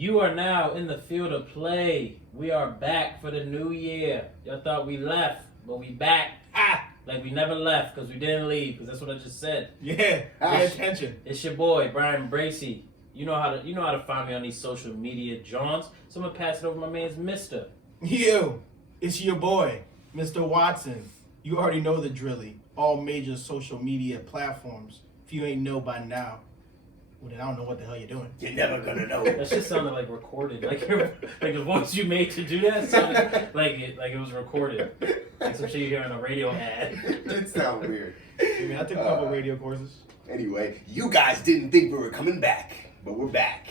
You are now in the field of play. We are back for the new year. Y'all thought we left, but we back. Like we never left because we didn't leave because that's what I just said. Yeah, pay attention. It's your boy Brian Bracey. You know how to find me on these social media Johns. So I'm gonna pass it over to my man's Mister. It's your boy, Mr. Watson. You already know the drilly. All major social media platforms. If you ain't know by now, well then I don't know what the hell you're doing. You're never gonna know. That shit sounded like recorded. Like the voice you made to do that sounded like it was recorded. Like some shit you hear in a radio ad. It sounds weird. I mean, I took a couple radio courses. Anyway, you guys didn't think we were coming back, but we're back.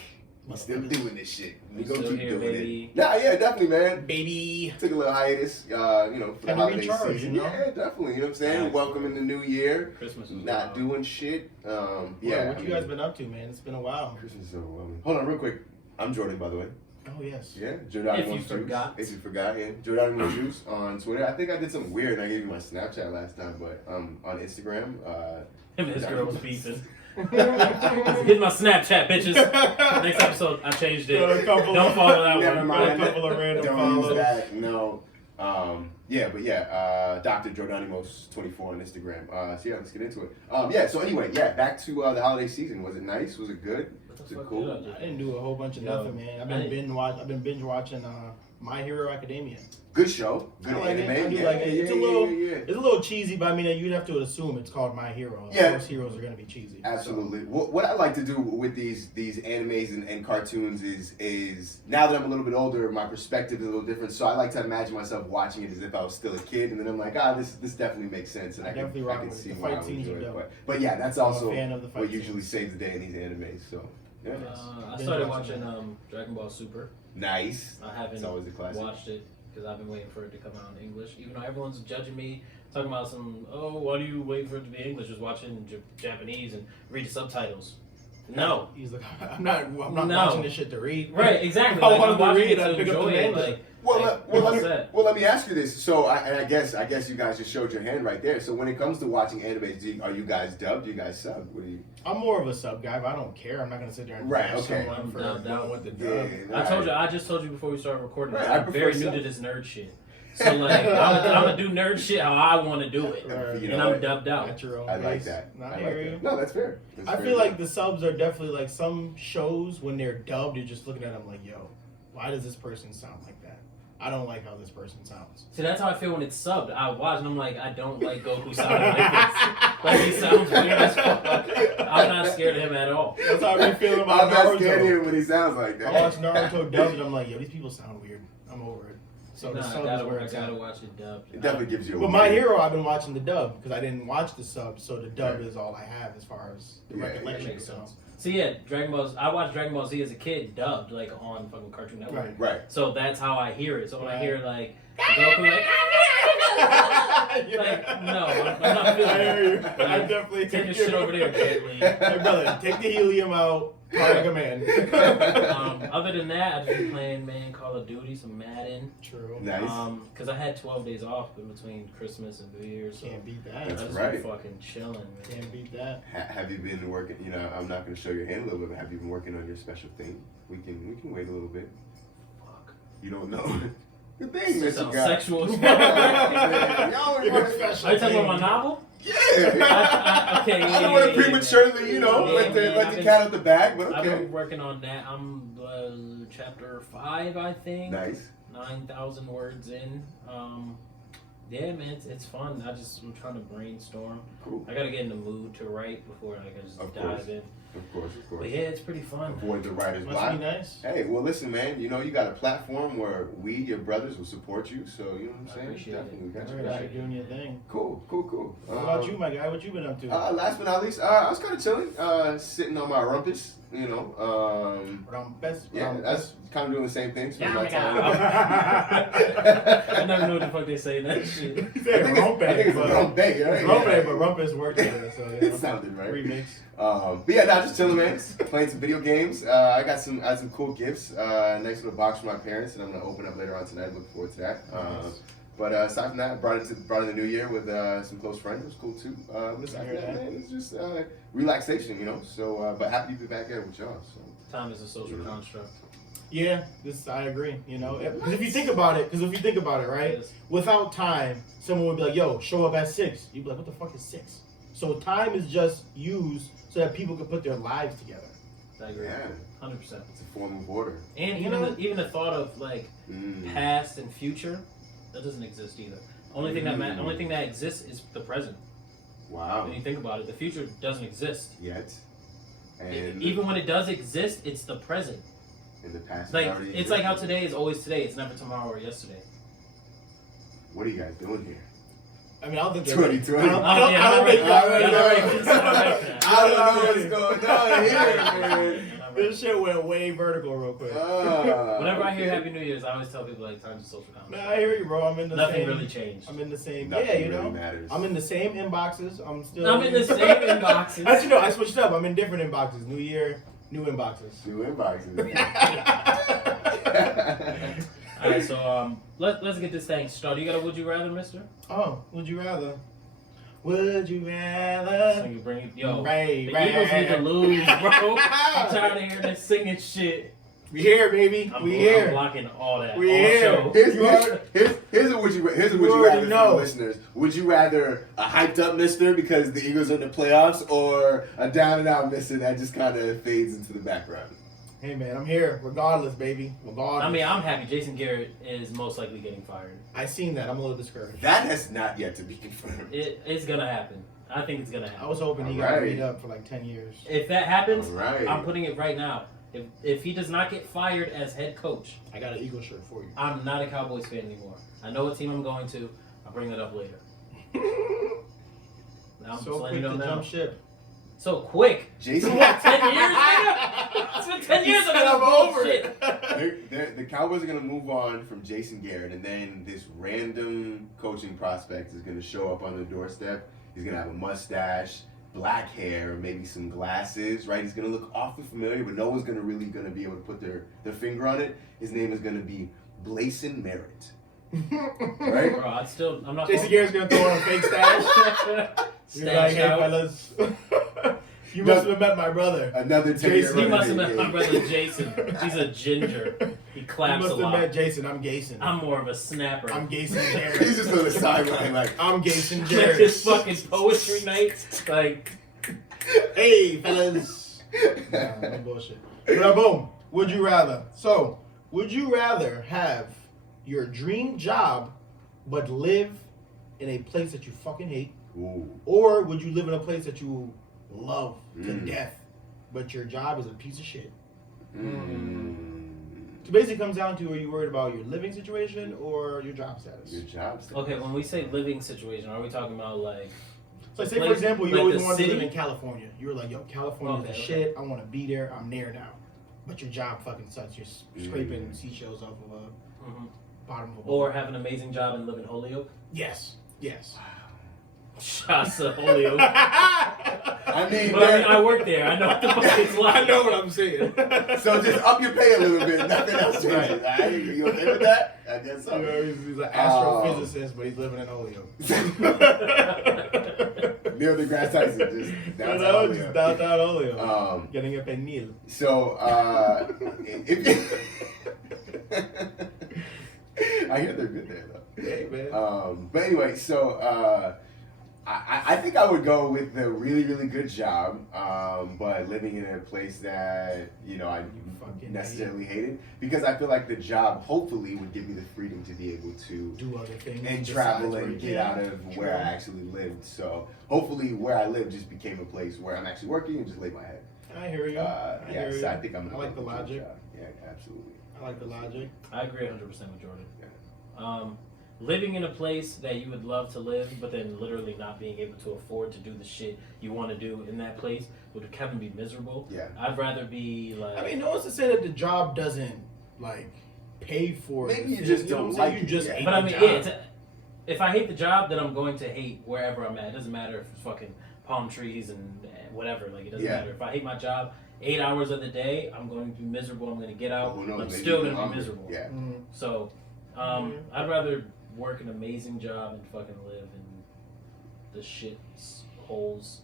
We're still doing this shit. We gonna still keep here, doing baby. it. Nah, yeah, definitely, man. Baby. Took a little hiatus, for the holiday season. You know? Yeah, definitely. You know what I'm saying? Nice. Welcoming the new year. Christmas is Not doing shit. What you guys been up to, man? It's been a while. Christmas is overwhelming. Hold on, real quick. I'm Jordan, by the way. Oh, yes. Yeah, Jordan If you Juice. forgot. If you forgot, yeah. Jordan Juice on Twitter. I think I did something weird and I gave you my Snapchat last time, but on Instagram. Him and his girl was beefing. Here's my Snapchat, bitches. Next episode, I changed it. Don't follow that Never one. mind. A couple of random Don't use follows. that. No. Dr. Jordanimos 24 on Instagram. So yeah, let's get into it. So anyway, back to the holiday season. Was it nice? Was it good? Was it cool? I didn't do a whole bunch of nothing, man. I've been binge watching My Hero Academia. Good show. Good I like anime. it. I do like it. It's a little cheesy, but I mean, you'd have to assume it's called My Hero. Yeah. Most heroes are gonna be cheesy. Absolutely. What I like to do with these animes and cartoons is now that I'm a little bit older, my perspective is a little different. So I like to imagine myself watching it as if I was still a kid, and then I'm like, this definitely makes sense, and I can see why I would enjoy it. But yeah, that's also what usually saves the day in these animes. So yeah. I started watching Dragon Ball Super. Nice. I haven't It's always a classic. watched it because I've been waiting for it to come out in English. Even though everyone's judging me, talking about why do you wait for it to be English? Just watching Japanese and read the subtitles. No. He's like, I'm not watching this shit to read. Right, exactly. I Like, wanted I'm to watching read. it I to pick up the enjoy it. manga. Like, Let me ask you this. So, I guess you guys just showed your hand right there. So, when it comes to watching anime, are you guys dubbed? Do you guys sub? What do you? I'm more of a sub guy, but I don't care. I'm not gonna sit there and Right, bash okay. someone for I'm down what the Yeah, dub. I just told you before we started recording. Right, I I'm prefer very new sub. to this nerd shit. So like, I'm gonna do nerd shit how I want to do it, Right. You and know I'm what? dubbed out. At your own I like pace. that. No, I I like hear that. you. No, that's fair. That's I fair. feel like the subs are definitely like some shows when they're dubbed, you're just looking at them like, yo, why does this person sound like that? I don't like how this person sounds. See, that's how I feel when it's subbed. I watch and I'm like, I don't like Goku sounding like this. Like he sounds weird as fuck. I'm not scared of him at all. That's how I be feeling about I'm not scared of Naruto. him when he sounds like I that. watch Naruto dubbed and I'm like, yo, these people sound weird. I'm over it. So the Nah, sub I is where it's gotta at. watch it dubbed. It definitely gives you a But My weird- Hero, I've been watching the dub because I didn't watch the sub, so the dub Right. is all I have as far as the Yeah, recollection Makes goes. sense. So yeah, I watched Dragon Ball Z as a kid dubbed like on fucking Cartoon Network. Right. Right. So that's how I hear it. So when I Right. hear like Goku like like, no, I'm not feeling I hear you. that. I Like, definitely take your shit over there, Jet Li. Hey, brother, take the helium out. Like a man. Other than that, I've just been playing Call of Duty, some Madden. True. Nice. Because I had 12 days off in between Christmas and New Year's. So Can't beat that. That's I just right. been fucking chilling, man. Can't beat that. Have you been working? You know, I'm not going to show your hand a little bit. But have you been working on your special thing? We can wait a little bit. Fuck. You don't know the thing that you Sounds got. sexual as fuck. Y'all Your wanna- special Are you talking thing. about my novel? Yeah. Okay, I don't want to prematurely, Yeah, let man, the I've been- cat out the bag, but I've okay. been working on that. I'm chapter 5, I think. Nice. 9,000 words in. Yeah, man, it's fun. I'm trying to brainstorm. Cool. I gotta get in the mood to write before I can just Of dive course. in. Of course. But yeah, it's pretty fun. Avoid the writer's Must block. be nice. Hey, well, listen, man. You know, you got a platform where we, your brothers, will support you. So you know what I'm I saying? appreciate it. Definitely, we got All you. right, you're doing your thing. Cool. What about you, my guy? What you been up to? Last but not least, I was kind of chilling, sitting on my rumpus. You know, yeah, that's kind of doing the same thing. Spend Yeah, my my time. I never know what the fuck they say in that shit. He said I think it's rumpe, right? Rumpe, but Rumpus worked together, so yeah. It sounded right. Remix. But yeah, just chilling, man. Playing some video games. I got some cool gifts. Nice little box from my parents, and I'm gonna open up later on tonight. Looking forward to that. Nice. But aside from that, brought in the new year with some close friends. It was cool too. Aside from that, man, it's just relaxation, you know. So, but happy to be back here with y'all. So. Time is a social construct. Yeah, I agree. You know, because if you think about it, right? Yes. Without time, someone would be like, "Yo, show up at 6." You'd be like, "What the fuck is 6?" So time is just used so that people can put their lives together. I agree. Yeah. 100%. It's a form of order. And even the thought of like past and future, that doesn't exist either. Only thing that exists is the present. Wow. When you think about it, the future doesn't exist. Yet. And Even when it does exist, it's the present. in the past, Like already it's like how existed. today is always today. It's never tomorrow or yesterday. What are you guys doing here? I mean, I don't think 2020. I don't think I don't know what's going on here, man. this shit went way vertical real quick. Whenever I hear Happy New Year's, I always tell people like times of social Nah, contact. I hear you, bro. I'm in the Nothing same. really changed. I'm in the same. Nothing yeah, you really know. matters. I'm in the same inboxes. I'm in the same inboxes. Actually, no, I switched up. I'm in different inboxes. New year, new inboxes. New inboxes. Alright, so let's get this thing started. You got a would you rather, mister? Oh, would you rather? Would you So rather? you bring it, yo. Ray, The Ray. Eagles need to lose, bro. I'm tired of hearing this singing shit. We here, baby. I'm We here. blocking all that. We all here. show. Here's a would you rather for the listeners. Would you rather a hyped up mister because the Eagles are in the playoffs, or a down and out mister that just kind of fades into the background? Hey man, I'm here regardless, baby. Regardless. I mean, I'm happy. Jason Garrett is most likely getting fired. I seen that. I'm a little discouraged. That has not yet to be confirmed. It's gonna happen. I think it's gonna happen. I was hoping he got beat up for like 10 years. If that happens, All right. I'm putting it right now. If he does not get fired as head coach, I got an Eagle shirt for you. I'm not a Cowboys fan anymore. I know what team I'm going to. I'll bring that up later. Now I'm So just letting quick you know to now. jump ship. So quick. Jason, What, 10 years, nigga? It's been 10 years He of said this I'm over bullshit. the Cowboys are going to move on from Jason Garrett, and then this random coaching prospect is going to show up on the doorstep. He's going to have a mustache, black hair, maybe some glasses, right? He's going to look awfully familiar, but no one's going to be able to put their finger on it. His name is going to be Blason Merritt. Right? Bro, I'm not. Jason Garrett's gonna throw on a fake stash. He's like, Stash hey out. fellas, you must have met my brother. Another 10-year Jason, He running must have back met my game. brother Jason. He's a ginger. He You claps a must have lot. met Jason. I'm Gason. I'm more of a snapper. I'm Gason He's Jarrett. just on the sideline like, I'm Gason Like Jarrett. this fucking poetry night. Like, Hey fellas. Nah, no bullshit. But boom. Would you rather? So, would you rather have your dream job but live in a place that you fucking hate, ooh. or would you live in a place that you love to Mm. death, but your job is a piece of shit? Mm. So basically, it comes down to: are you worried about your living situation or your job status? Your job status. okay, when we say living situation, are we talking about like? So, say for Like- example, you like always the wanted to live city? in California. You were like, "Yo, California's the Okay. shit. I want to be there. I'm there now." But your job fucking sucks. You're scraping seashells off of a Mhm. bottom of a boat. Or have an amazing job and live in Holyoke. Yes. Yes. Shots to Holyoke. I mean, But I mean, I work there. I know what the fuck it's like. I know what I'm saying. so just up your pay a little bit. Nothing else changes. Right. All right? You okay with that? I guess so. You know, he's an astrophysicist, but he's living in Holyoke. Neil deGrasse Tyson, just You downtown. know, Holyoke. just downtown Holyoke. Um, Getting a penil. so, if I hear they're good there though. Hey, man. But anyway, so I think I would go with the really, really good job, but living in a place that, you know, I fucking necessarily hated, because I feel like the job hopefully would give me the freedom to be able to Do other things. and besides travel work. and get Yeah, out of true. where I actually lived. So hopefully where I live just became a place where I'm actually working and just lay my head. I hear you. I hear So you. I think I'm gonna I like go the with the logic. job. Yeah, absolutely. I like the logic. I agree 100% with Jordan. Living in a place that you would love to live, but then literally not being able to afford to do the shit you want to do in that place, would Kevin be miserable? Yeah. I'd rather be like. I mean, no one's to say that the job doesn't like pay for it. Maybe you just know don't what I'm saying? like You it, just yeah. hate But the I mean, job. yeah, if I hate the job, then I'm going to hate wherever I'm at. It doesn't matter if it's fucking palm trees and whatever. Like, it doesn't Yeah. matter. If I hate my job 8 hours of the day, I'm going to be miserable. I'm going to get out. Who knows, I'm maybe still you're going to be hungry. miserable. Yeah. Mhm. So, I'd rather work an amazing job and fucking live in the shit holes.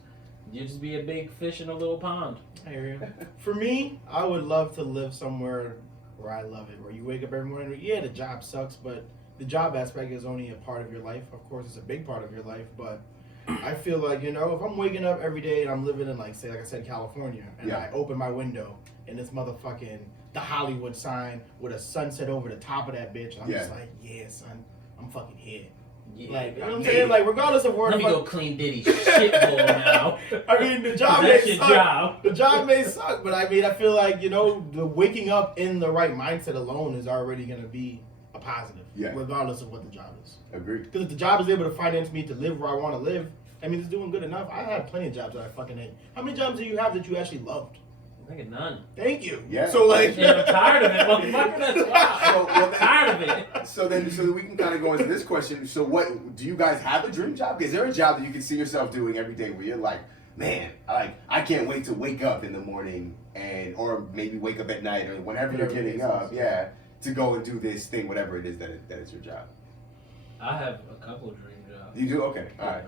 You just be a big fish in a little pond. I hear you. For me, I would love to live somewhere where I love it. Where you wake up every morning, yeah, the job sucks, but the job aspect is only a part of your life. Of course, it's a big part of your life, but I feel like, you know, if I'm waking up every day and I'm living in, like I said, California, and I open my window and this motherfucking, the Hollywood sign with a sunset over the top of that bitch, and I'm just like, yeah, son, I'm fucking here. Yeah, like, you know what I'm saying? Like, regardless of where let me go clean Diddy's shithole now. I mean, the job may suck. The job may suck, but I mean, I feel like, you know, the waking up in the right mindset alone is already going to be a positive, regardless of what the job is. Agreed. Because if the job is able to finance me to live where I want to live, I mean, it's doing good enough. I had plenty of jobs that I fucking hate. How many jobs do you have that you actually loved? Nigga, none. Thank you. Yeah. So, like... Yeah, I'm tired of it, motherfucker. That's why. I'm tired of it. So we can kind of go into this question. So what, do you guys have a dream job? Is there a job that you can see yourself doing every day where you're like, man, I can't wait to wake up in the morning or maybe wake up at night or whenever you're getting up, to go and do this thing, whatever it is that is your job? I have a couple of dream jobs. You do? Okay. All right.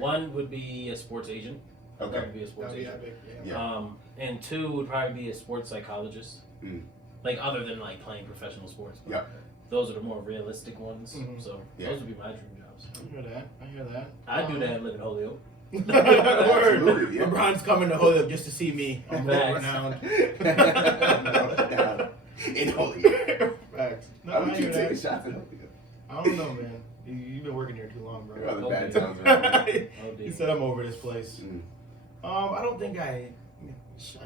One would be a sports agent. Okay. That would be a sports agent. Yeah. And two would probably be a sports psychologist. Like, other than, like, playing professional sports. But those are the more realistic ones. Mm-hmm. So those would be my dream jobs. I hear that. I'd do that and live in Holyoke. Word. Yeah. LeBron's coming to Holyoke just to see me. I'm renowned. In Holyoke. Facts. No, I would I keep hear taking that. shots in Holyoke. I don't know, man. You've been working here too long, bro. There are other bad times around here. He said I'm over this place. I don't think I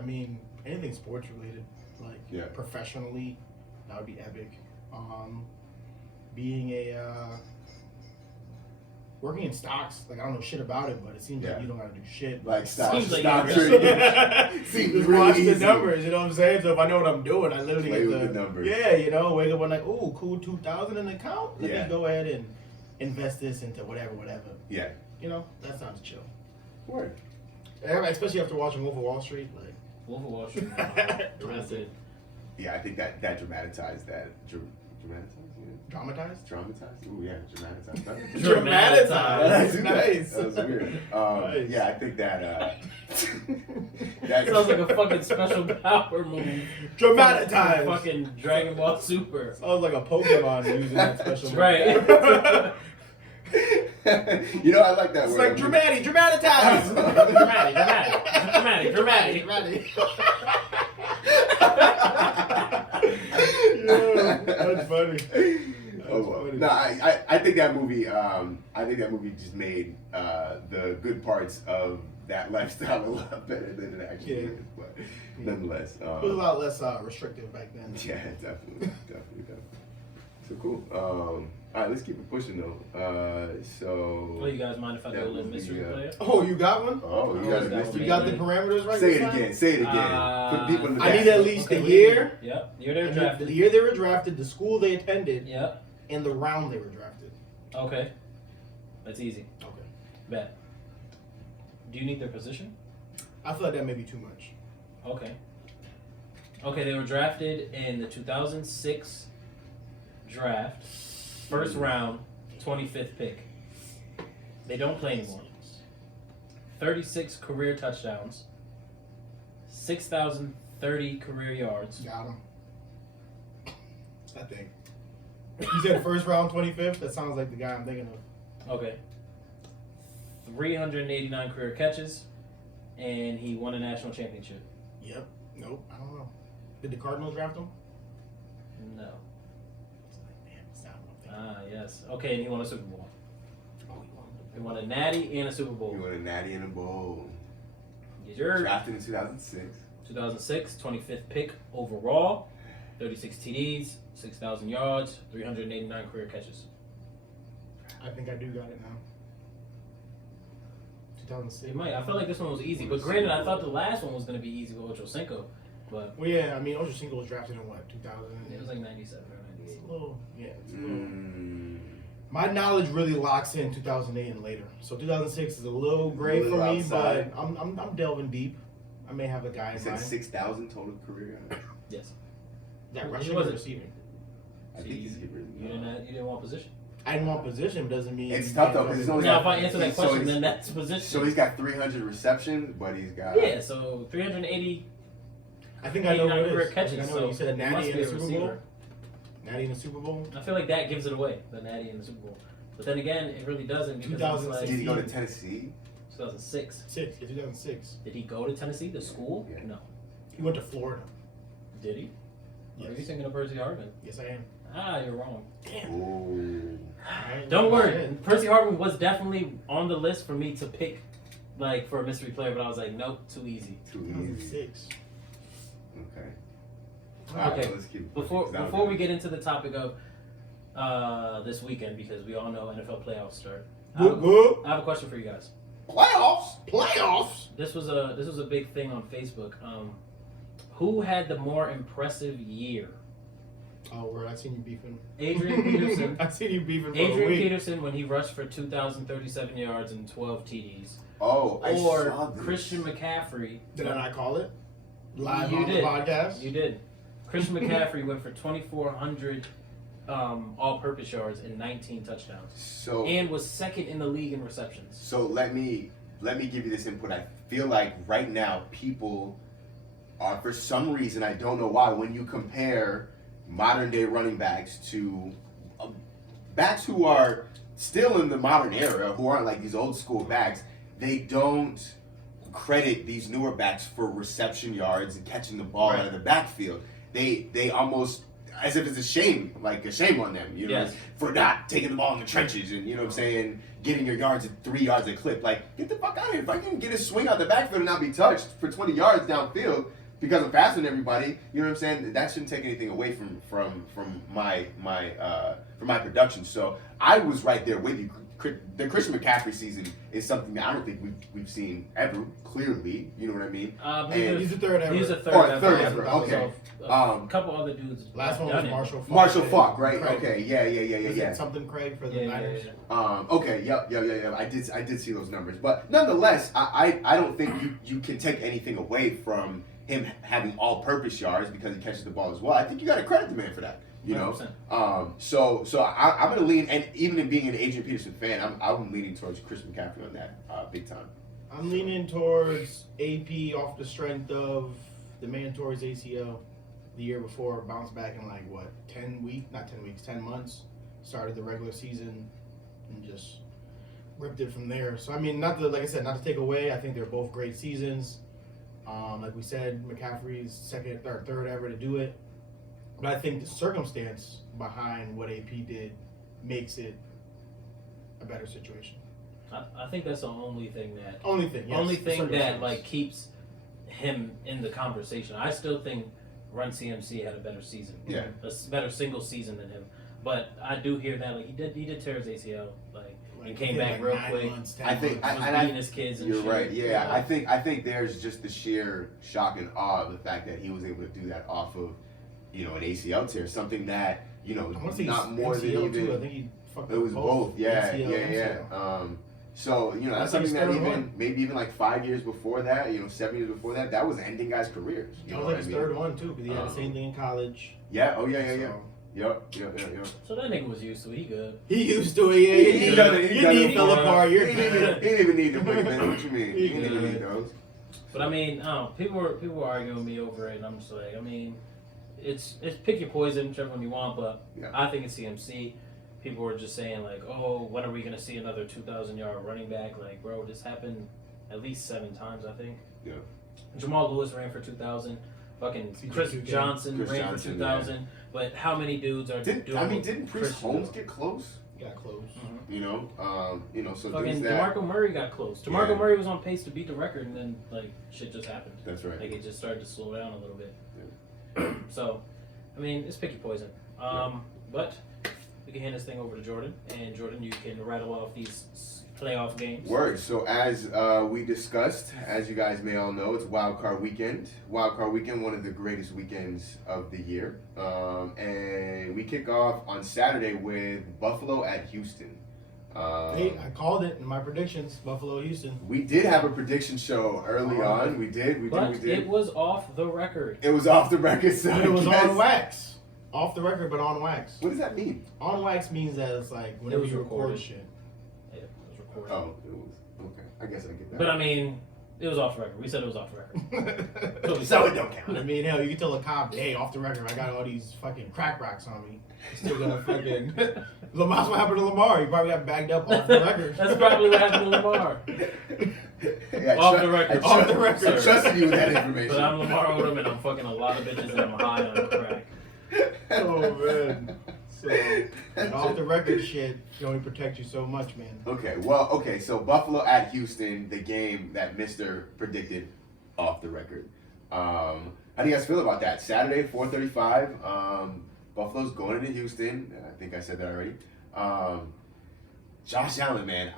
mean, anything sports related, like professionally, that would be epic. Being working in stocks, like I don't know shit about it, but it seems like you don't gotta do shit. Like stock like trading. Just watch the numbers, you know what I'm saying? So if I know what I'm doing, I literally play get with the numbers. Yeah, you know, wake up one night, ooh, cool, 2,000 in the account. Let me go ahead and invest this into whatever. Yeah. You know, that sounds chill. Word. Especially after watching Wolf of Wall Street, like. Wolf of Wall Street. That's it. Yeah, I think that dramatized that. Dramatized? Ooh, yeah, dramatized. Dramatized. That's nice. That was weird. Nice. Yeah, I think that. That sounds like a fucking special power move. Dramatized. Fucking Dragon Ball Super. Sounds like a Pokemon using that special move. Right. You know, I like that it's word. Like dramatized. Dramatic. Yeah, that's funny. No, I think that movie. I think that movie just made the good parts of that lifestyle a lot better than it actually is. But nonetheless, it was a lot less restrictive back then. Yeah, definitely. So cool. All right, let's keep it pushing though. So. Oh, you guys mind if I do a little mystery player? Oh, you got one? Oh, you got a mystery. You got the parameters right? Say it again. Put people in the back. I need at least the year. Yep. Year they were drafted. The year they were drafted, the school they attended. Yep. And the round they were drafted. Okay. That's easy. Okay. Bet. Do you need their position? I feel like that may be too much. Okay. Okay, they were drafted in the 2006 draft. First round, 25th pick. They don't play anymore. 36 career touchdowns. 6,030 career yards. Got him. I think. You said first round, 25th? That sounds like the guy I'm thinking of. Okay. 389 career catches. And he won a national championship. Yep. Nope. I don't know. Did the Cardinals draft him? No. Ah, yes. Okay, and he won a Super Bowl. Oh, he won a natty and a Super Bowl. He won a natty and a bowl. Yes, sir. Drafted in 2006. 2006, 25th pick overall. 36 TDs, 6,000 yards, 389 career catches. I think I do got it now. 2006. It might. I felt like this one was easy, but granted, I thought the last one was going to be easy with Ocho Cinco. But well, yeah, I mean, Ocho Cinco was drafted in what, 2000? It was like 97 or 98. It's a little, it's a little. My knowledge really locks in 2008 and later. So 2006 is a little gray for me, but I'm delving deep. I may have a guy in mind. 6,000 total career yards. Yes. Is that rushing or receiving? I think he's getting you didn't want position. I didn't want position, but doesn't mean it's tough though because it's only. Now, if I answer that question, then that's position. So he's got 300 receptions, but he's got so 380. I think I know what it career is. catches. I know So you said it Natty must in be the a Super Bowl. receiver. Natty in the Super Bowl. I feel like that gives it away, the Natty in the Super Bowl. But then again, it really doesn't because it's like Did he go to Tennessee? 2006. 2006. Did he go to Tennessee, the school? Yeah. No. He went to Florida. Did he? Or are you Yes. thinking of Percy Harvin? Yes, I am. Ah, you're wrong. Damn. Ooh. Don't worry. Percy Harvin was definitely on the list for me to pick, like, for a mystery player, but I was like, nope, too easy. Too easy. 2006. Okay. Okay. Let's keep it Before pushing, 'cause that before was we get into the topic of this weekend, because we all know NFL playoffs start. Whoop, whoop. I have a question for you guys. Playoffs. This was a big thing on Facebook. Who had the more impressive year? Oh, word! I seen you beefing. Adrian Peterson. I seen you beefing for a Adrian week. Peterson when he rushed for 2,037 yards and 12 TDs. Oh, I saw Or this. Christian McCaffrey. Did I not call it live You on did. the podcast? You did. Christian McCaffrey went for 2,400 all-purpose yards and 19 touchdowns, So and was second in the league in receptions. So let me give you this input. I feel like right now people are, for some reason, I don't know why, when you compare modern day running backs to backs who are still in the modern era, who aren't like these old school backs, they don't credit these newer backs for reception yards and catching the ball out of the backfield. They almost, as if it's a shame on them, you know, Yes. for not taking the ball in the trenches and, you know what I'm saying, getting your yards at 3 yards a clip. Like, get the fuck out of here. If I can get a swing out the backfield and not be touched for 20 yards downfield because I'm faster than everybody, you know what I'm saying? That shouldn't take anything away from my production. So I was right there with you. The Christian McCaffrey season is something that I don't think we've seen ever, clearly. You know what I mean? And He's the third ever. He's a third Oh, ever. third ever, okay. A couple other dudes. Last one have was done it. Marshall Falk. Marshall Falk, right? Craig. Okay, yeah. Was it something Craig for the Niners? Okay, yep. I did see those numbers, but nonetheless, I don't think you can take anything away from him having all-purpose yards because he catches the ball as well. I think you got to credit the man for that. You know, 100%. So I'm gonna lean, and even in being an Adrian Peterson fan, I'm leaning towards Chris McCaffrey on that big time. I'm leaning towards AP off the strength of the man towards ACL the year before, bounced back in like what 10 months. Started the regular season and just ripped it from there. So I mean, not to take away. I think they're both great seasons. Like we said, McCaffrey's second or third ever to do it. But I think the circumstance behind what AP did makes it a better situation. I think that's the only thing that Only thing that circumstance. Like keeps him in the conversation. I still think Run CMC had a better season. Yeah. A better single season than him. But I do hear that like he did tear his ACL and came back real quick. I think was beating his kids and you're shit. right. Yeah, I think there's just the sheer shock and awe of the fact that he was able to do that off of, you know, an ACL tear, something that, you know, I want to say not more than MCL even. too. I think he fucked It up was both. Yeah. MCL. So, you know, that's I think something that it's even, third one. maybe even like 5 years before that, you know, 7 years before that, that was ending guys' careers. You That know was like what his I mean? third one too, because he had the same thing in college. Yeah. Oh, yeah. So, Yep. So that nigga was used to it. He good. he used to it. Yeah, He done it, he Your done knee it. fell apart. You're He didn't good. even need the ligament. What you mean? He didn't even good. need those. But I mean, people were arguing with me over it, and I'm just like, I mean, it's pick your poison, whichever one you want. But Yeah. I think it's CMC. People were just saying like, oh, when are we gonna see another 2,000-yard running back? Like, bro, this happened at least 7 times, I think. Yeah. Jamal Lewis ran for 2,000. Fucking CJ2K. Chris Johnson Chris ran Johnson, for 2,000. But how many dudes are doing? Didn't Priest Chris Holmes get close? Got close. Mhm. You know, so Fucking dudes that. DeMarco Murray got close. DeMarco Yeah. Murray was on pace to beat the record, and then like shit just happened. That's right. Like it just started to slow down a little bit. So, I mean, it's picky poison. But we can hand this thing over to Jordan, and Jordan, you can rattle off these playoff games. Word. So as we discussed, as you guys may all know, it's Wild Card Weekend. Wild Card Weekend, one of the greatest weekends of the year. And we kick off on Saturday with Buffalo at Houston. Hey, I called it in my predictions. Buffalo, Houston. We did have a prediction show early on. We did. But it was off the record. It was off the record, so But it was I guess- on wax. Off the record, but on wax. What does that mean? On wax means that it's like whenever was you record recorded. shit. Yeah, it was recorded. Oh, it was okay. I guess I get that. But I mean, It was off the record. We said it was off the record. So it don't count. I mean, hell, you can tell a cop, hey, off the record, I got all these fucking crack rocks on me. Still gonna fucking. Lamar's what happened to Lamar. He probably got bagged up off the record. That's probably what happened to Lamar. Yeah, Off the record. Off the record. I trusted you with that information. But I'm Lamar Odom and I'm fucking a lot of bitches and I'm high on crack. Oh, man. So, and off the record shit can only protect you so much, man. Okay, so Buffalo at Houston, the game that Mister predicted off the record. How do you guys feel about that? Saturday, 4:35. Buffalo's going into Houston. I think I said that already. Josh Allen, man,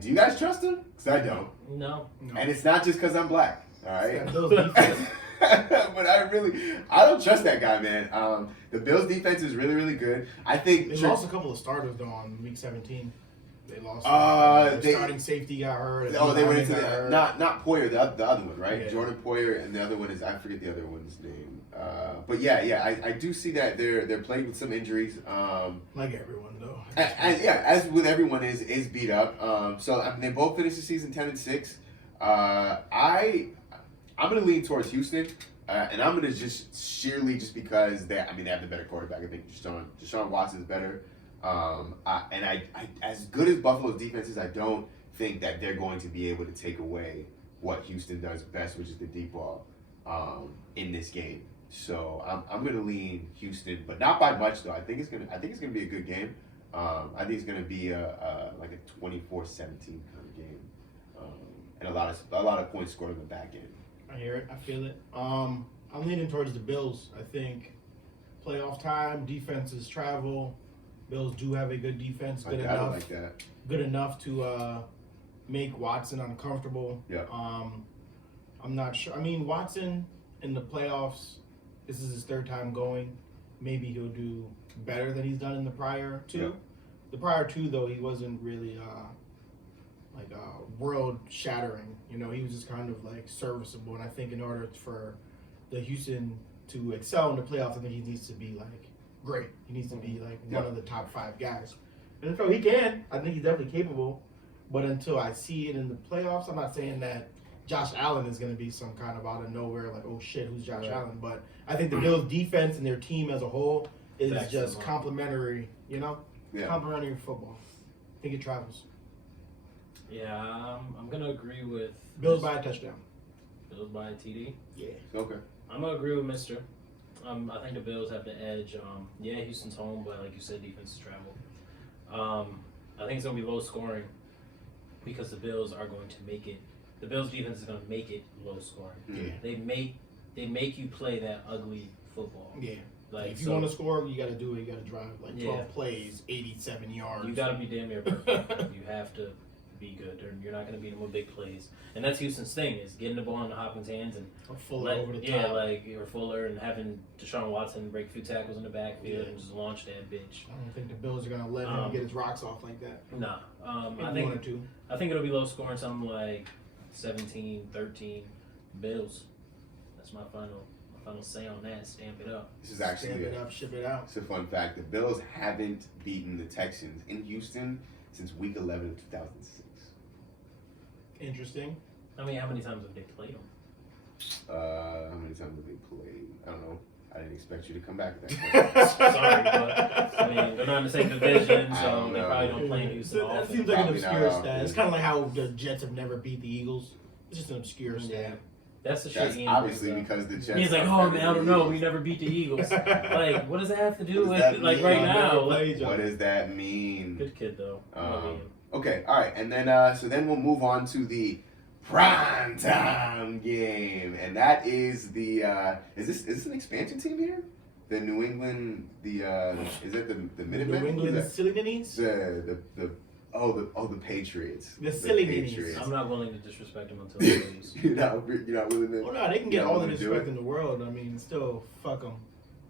do you guys trust him? Because I don't. No. And it's not just because I'm black. All right. That Bills defense. But I don't trust that guy, man. The Bills defense is really, really good. I think They lost a couple of starters though on week 17. They lost. Their starting safety got hurt. They went into not Poyer, the other one, right? Yeah. Jordan Poyer, and the other one is I forget the other one's name. But yeah, I do see that they're plagued with some injuries. Like everyone though. And yeah, as with everyone is beat up. So I mean, they both finished the season 10-6. I'm gonna lean towards Houston, and I'm gonna just because they have the better quarterback. I think Deshaun Watson is better. I as good as Buffalo's defense is, I don't think that they're going to be able to take away what Houston does best, which is the deep ball, in this game. So I'm gonna lean Houston, but not by much though. I think it's gonna be a good game. I think it's gonna be like a 24-17 kind of game, and a lot of points scored in the back end. I hear it. I feel it. I'm leaning towards the Bills. I think playoff time, defenses travel. Bills do have a good defense, good enough to make Watson uncomfortable. Yeah. I'm not sure. I mean, Watson in the playoffs, this is his third time going. Maybe he'll do better than he's done in the prior two. Yeah. The prior two, though, he wasn't really world shattering. You know, he was just kind of like serviceable. And I think in order for the Houston to excel in the playoffs, I think he needs to be like great. He needs to be like one of the top 5 guys. And so he can. I think he's definitely capable. But until I see it in the playoffs, I'm not saying that Josh Allen is going to be some kind of out of nowhere, like, oh shit, who's Josh Allen? But I think the Bills' defense and their team as a whole is just complimentary, you know? Yeah. Complimentary football. I think it travels. Yeah, I'm going to agree with... Bills by a touchdown. Bills by a TD? Yeah. Okay. I'm going to agree with Mister. I think the Bills have the edge. Houston's home, but like you said, defense travel. I think it's going to be low scoring because the Bills are going to make it. The Bills defense is going to make it low scoring. Yeah. They make you play that ugly football. Yeah. Like, if you want to score, you got to do it. You got to drive like 12 plays, 87 yards. You got to be damn near perfect. You have to be good. You're not going to beat them with big plays. And that's Houston's thing, is getting the ball in Hopkins' hands and Fuller over the top. Yeah, or Fuller, and having Deshaun Watson break a few tackles in the backfield and just launch that bitch. I don't think the Bills are going to let him get his rocks off like that. Nah. I think it'll be low scoring, something like 17-13 Bills. That's my final say on that. Stamp it up. This is actually Stamp it up, ship it out. It's a fun fact. The Bills haven't beaten the Texans in Houston since Week 11 of 2006. Interesting. How many times have they played them? How many times have they played? I don't know. I didn't expect you to come back with that. Sorry, but I mean, they're not in the same division, so they probably don't play in Houston often. That seems like an obscure stat. It's kind of like how the Jets have never beat the Eagles. It's just an obscure stat. That's the shit. That's obviously because the Jets. He's like, oh man, I don't know. We never beat the Eagles. Like, what does that have to do with like right now? What does that mean? Good kid though. Okay, all right, and then then we'll move on to the prime time game, and that is the is this an expansion team here? The New England, is it the Minutemen? New England Silly Ninnies? The Patriots. The Silly Ninnies. I'm not willing to disrespect them until they lose. You're not willing to. Oh no, they can get all the disrespect in the world. I mean, still fuck them.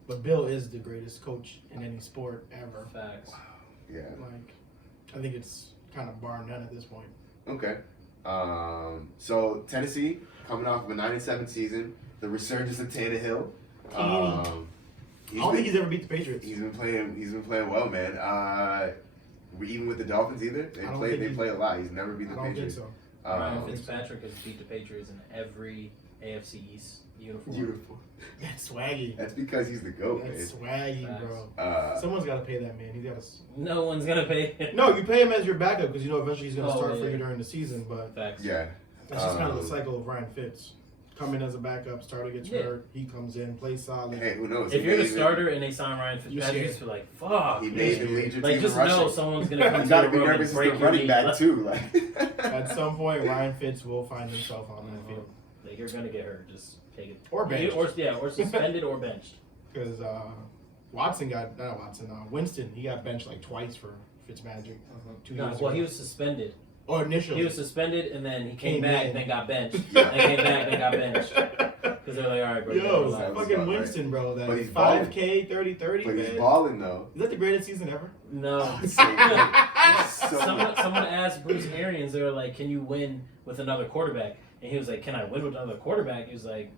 But Bill is the greatest coach in any sport ever. Facts. Wow. Yeah. Like, I think it's kind of bar none at this point. Okay. So Tennessee coming off of a 9-7 season, the resurgence of Tannehill. I don't think he's ever beat the Patriots. He's been playing well, man. Even with the Dolphins either, they play a lot. He's never beat the Patriots. I Ryan Fitzpatrick has beat the Patriots in every AFC East uniform. Beautiful. That's swaggy. That's because he's the GOAT, man. That's swaggy, bro. Uh, Someone's got to pay that man. He's got to. No one's gonna pay him. No, you pay him as your backup because you know eventually he's gonna start for yeah. you during the season. But Facts. yeah. that's just kind of the cycle of Ryan Fitz. Come in as a backup, starter gets hurt, he comes in, plays solid. Hey, who knows? If you're the starter and they sign Ryan Fitzpatrick, you just feel like, fuck. He may even lead your Like, team just in rushing. know someone's gonna come You to gotta the be room nervous and as the break your running knee. back too. Like At some point, Ryan Fitz will find himself on that field. Like, you're gonna get hurt. Just take it. Or benched. Or suspended or benched. Because Winston, he got benched like twice for Fitzmagic 2 years ago. Well, he was suspended. Or initially. He was suspended and then he came back, in. then got benched. Then came back, then got benched. Because they're like, all right, bro. you gotta Yo, relax. was fucking about right. Winston, bro. That But he's 5K, 30-30, but man. he's balling though. Is that the greatest season ever? No. It's so good. It's so Someone asked Bruce Arians, they were like, can you win with another quarterback? And he was like, can I win with another quarterback? He was like,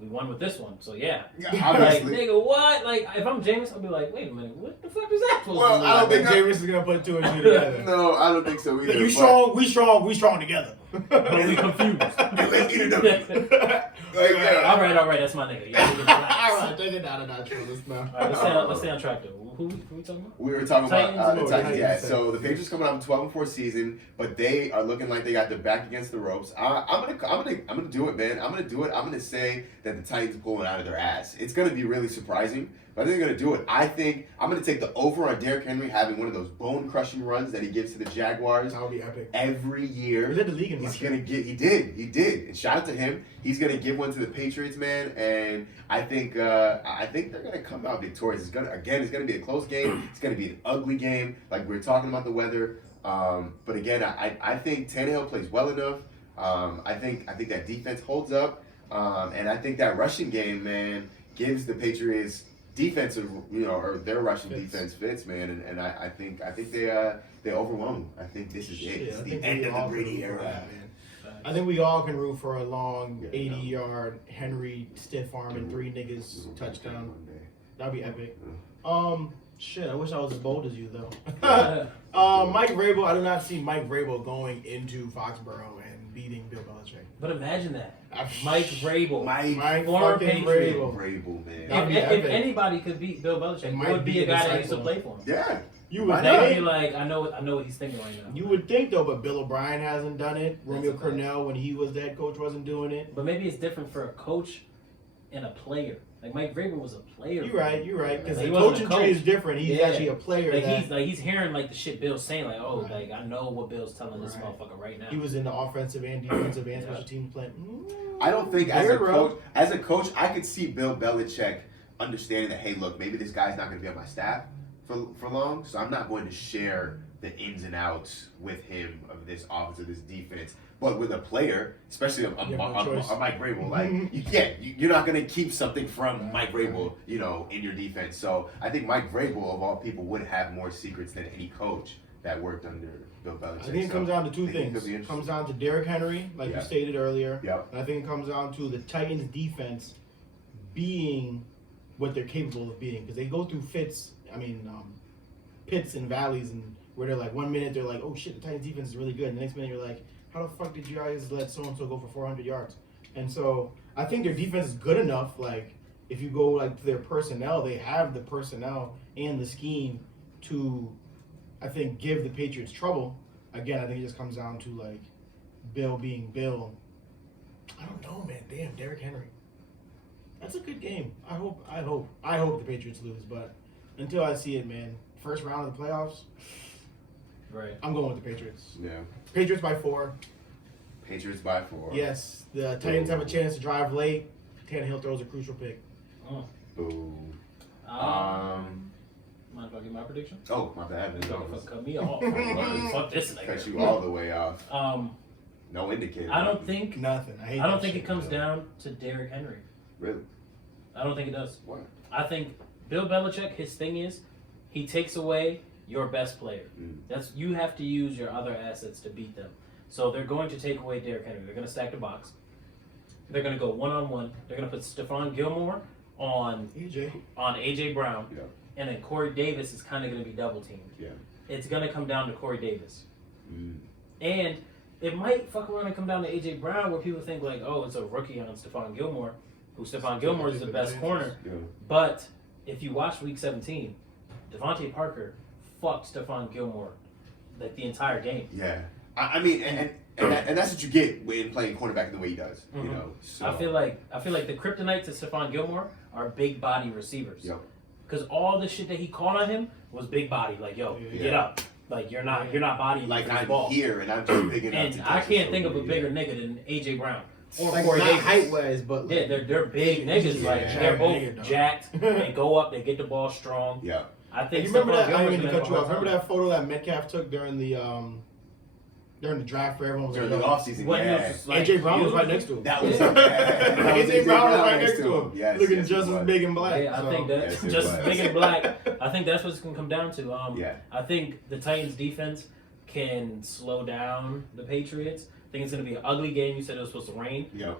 we won with this one, so yeah. Like, Obviously. nigga, what? Like, if I'm Jameis, I'll be like, wait a minute, what the fuck is that supposed Well, to I don't mean? think Jameis is gonna put 2 and 2 together. No, I don't think so either. You but- strong, we strong together. But we confused. Let's eat it up. Like, yeah. All right, that's my nigga. Yeah, Alright, take it down a notch for this now. let's stay on track though. Who we talking about? We were talking Titans? about the Oh, Titans, Titans. yeah. So the Patriots coming off a 12-4 season, but they are looking like they got their back against the ropes. I'm gonna do it, man. I'm gonna do it. I'm gonna say that the Titans are pulling out of their ass. It's gonna be really surprising, but I think they're gonna do it. I think I'm gonna take the over on Derrick Henry having one of those bone-crushing runs that he gives to the Jaguars That would be epic. every year. He led the league in He's rushing. gonna get. He did. And shout out to him. He's gonna give one to the Patriots, man. And I think they're gonna come out victorious. It's gonna be a close game. It's gonna be an ugly game. Like we were talking about the weather. But again, I think Tannehill plays well enough. I think that defense holds up. And I think that rushing game, man, gives the Patriots defensive, or their rushing defense fits, man. And I think they overwhelm. I think this is it. Shit, It's I the think end we of the all Brady can root for era. that, man. I think we all can root for a long Yeah, 80-yard Henry stiff arm and 3 niggas touchdown. One day. That'd be epic. Yeah. Shit, I wish I was as bold as you though. Yeah. Mike Vrabel, I do not see Mike Vrabel going into Foxborough and beating Bill Belichick. But imagine that. Mike Vrabel. Mike former fucking Patriot. Vrabel. Vrabel, man. That'd If, be if epic. anybody could beat Bill Belichick, It it might would be be a a guy that used to disciple. play for him. Yeah. You Why would not? They would be think. like, I know what he's thinking right now. You would think though, but Bill O'Brien hasn't done it. Romeo That's a fact. Cornell, when he was the head coach, wasn't doing it. But maybe it's different for a coach and a player. Like Mike Vrabel was a player. You're right. Because Like, the he wasn't a coaching tree is coach. different. He's Yeah. actually a player. Like he's hearing like the shit Bill's saying. Like, oh, Right. like I know what Bill's telling this Right. motherfucker right now. He was in the offensive and defensive and special teams playing. I don't think Weird, bro. as a coach, I could see Bill Belichick understanding that, hey, look, maybe this guy's not going to be on my staff for long, so I'm not going to share the ins and outs with him of this offense, of this defense. But with a player, especially a Mike Vrabel, like you're not going to keep something from Mike Vrabel, in your defense. So I think Mike Vrabel, of all people, would have more secrets than any coach that worked under Bill Belichick. I think it comes down to two I think it things. could be It interesting. comes down to Derrick Henry, like Yeah. you stated earlier. Yep. And I think it comes down to the Titans defense being what they're capable of being. Because they go through pits and valleys, and where they're like, 1 minute they're like, oh shit, the Titans defense is really good. And the next minute you're like, how the fuck did you guys let so-and-so go for 400 yards? And so I think their defense is good enough. Like, if you go like to their personnel, they have the personnel and the scheme to, I think, give the Patriots trouble. Again, I think it just comes down to like Bill being Bill. I don't know, man. Damn, Derrick Henry. That's a good game. I hope the Patriots lose, but until I see it, man, first round of the playoffs, Right. I'm going with the Patriots. Yeah. Patriots by 4. Patriots by 4. Yes, the Titans have a chance to drive late. Tannehill throws a crucial pick. Boom. Mind if I get my prediction? Oh, my bad. You No, fucking cut me off. Fuck this cut nigga. you all the way off. No indicator. I don't think Nothing. I don't think it comes down to Derrick Henry. Really? I don't think it does. What? I think Bill Belichick, his thing is he takes away your best player. That's you have to use your other assets to beat them. So they're going to take away Derrick Henry. They're going to stack the box. They're going to go one-on-one. They're going to put Stephon Gilmore on AJ Brown, Yeah. and then Corey Davis is kind of going to be double teamed. Yeah. It's going to come down to Corey Davis. And it might fuck around and come down to AJ Brown, where people think like, oh, it's a rookie on Stephon Gilmore, who Stephon Gilmore is the best corner. Yeah. But if you watch Week 17, Devontae Parker fucked Stephon Gilmore like the entire game. Yeah. I mean, and that's what you get when playing cornerback the way he does. You know. So. I feel like the kryptonite to Stephon Gilmore are big body receivers. Yep. Because all the shit that he called on him was big body. Like, yo, get up. Like you're not bodying like this I'm ball. here and I'm just big enough. And I can't think of a bigger nigga than AJ Brown or Like, Corey not Davis. height wise, but like, Yeah, they're big niggas. Like Yeah. they're both Nigga, dog. jacked. They go up, they get the ball strong. Yeah. I think. You remember Stephon that? I Gilmore's didn't mean to gonna cut you have off. a hard Remember time. that photo that Metcalf took during the draft for everyone was During like, the offseason, When he was yeah. just like, AJ Brown was you- right next to him. That was AJ Brown was right next to him. Yes, looking yes, just it as was. big and black. Yeah, I so. think that Yes, it just was. big and black. I think that's what it's gonna come down to. Yeah. I think the Titans defense can slow down the Patriots. I think it's gonna be an ugly game. You said it was supposed to rain. Yeah.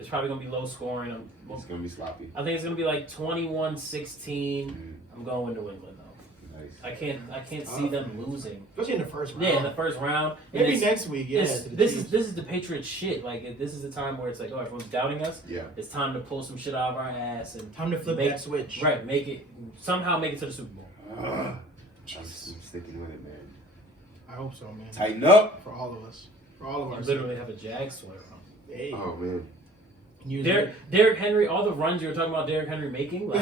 It's probably gonna be low scoring. It's gonna be sloppy. I think it's gonna be like 21-16. Mm, I'm going New England though. nice. I can't see them losing. Especially in the first round. Yeah, in the first round. And Maybe it's- next week. Yeah. This, to the this Chiefs. is this is the Patriots shit. Like this is the time where it's like, oh, everyone's doubting us. Yeah. It's time to pull some shit out of our ass and time to flip make- that switch. right, make it to the Super Bowl. I'm sticking with it, man. I hope so, man. Tighten up. For all of us. For all of I us. literally have a Jag sweater on. Hey. Oh man. Derrick Henry, all the runs you were talking about Derrick Henry making, like,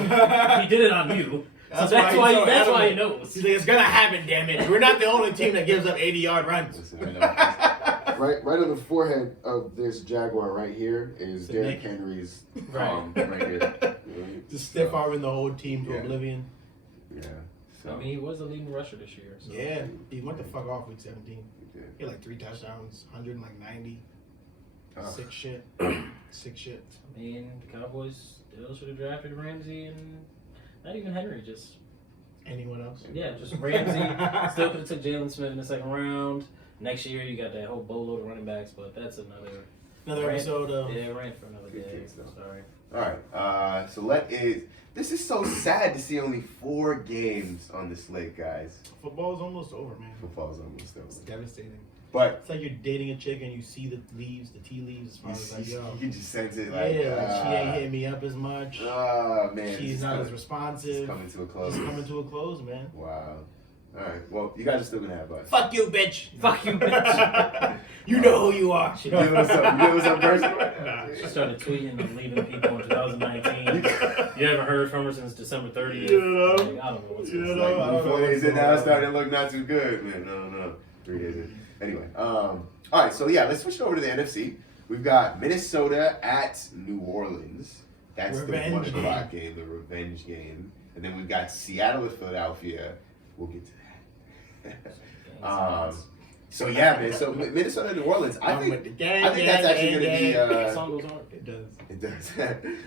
he did it on you. So That's that's why he's so that's why he adamant. knows. He's like, it's gonna happen, damn it. We're not the only team that gives up 80-yard runs. Listen, I know. right on the forehead of this Jaguar right here is The Derrick neck. Henry's Right. right here. Just stiff arming the whole team to Yeah. oblivion. Yeah. I So mean, he was the leading rusher this year. So. Yeah. He went the fuck off week 17. yeah. He had like 3 touchdowns, 190. Sick shit. Sick shit. I mean, the Cowboys still should have drafted Ramsey and not even Henry, just Anyone else? just Ramsey. Still could have took Jalen Smith in the second round. Next year you got that whole boatload of running backs, but that's another Another Rant. episode of. yeah rant for another Good day. kicks, though. Sorry. All right. So this is so sad to see only 4 games on the slate, guys. Football's almost over, man. Football's almost It's over. devastating. But It's like you're dating a chick and you see the tea leaves as far as like, yo. you can just sense it. Yeah, Like, like she ain't hitting me up as much. Man. She's it's not as coming- responsive. It's coming to a close. It's coming to a close, man. Wow. All right. Well, you guys are still gonna have us. Fuck you, bitch. Fuck you, bitch. You know who you are. She You giving us some personal? Nah. She started tweeting and leaving people in 2019. You haven't heard from her since December 30th. You know? Like, I don't know what's You going know? on. I don't know 4 days what's in now, going it's on. starting to look not too good, man. No. 3 days in. Anyway, all right. So yeah, let's switch over to the NFC. We've got Minnesota at New Orleans. That's Revenge the 1 o'clock game, the revenge game. And then we've got Seattle at Philadelphia. We'll get to that. So yeah, man. So Minnesota and New Orleans. I think that's actually going to be. That song goes on. It does. It does.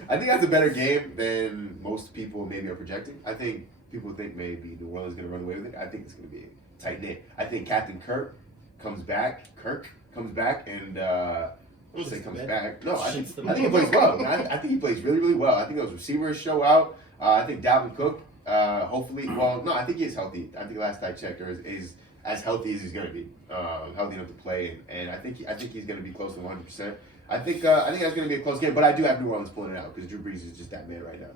I think that's a better game than most people maybe are projecting. I think people think maybe New Orleans is going to run away with it. I think it's going to be a tight knit. I think Captain Kirk comes back, and I wouldn't say comes back. No, I think he plays well. I think he plays really, really well. I think those receivers show out. I think Dalvin Cook, hopefully, I think he is healthy. I think last I checked, is as healthy as he's going to be, healthy enough to play, and I think he's going to be close to 100%. I think that's going to be a close game, but I do have New Orleans pulling it out because Drew Brees is just that man right now,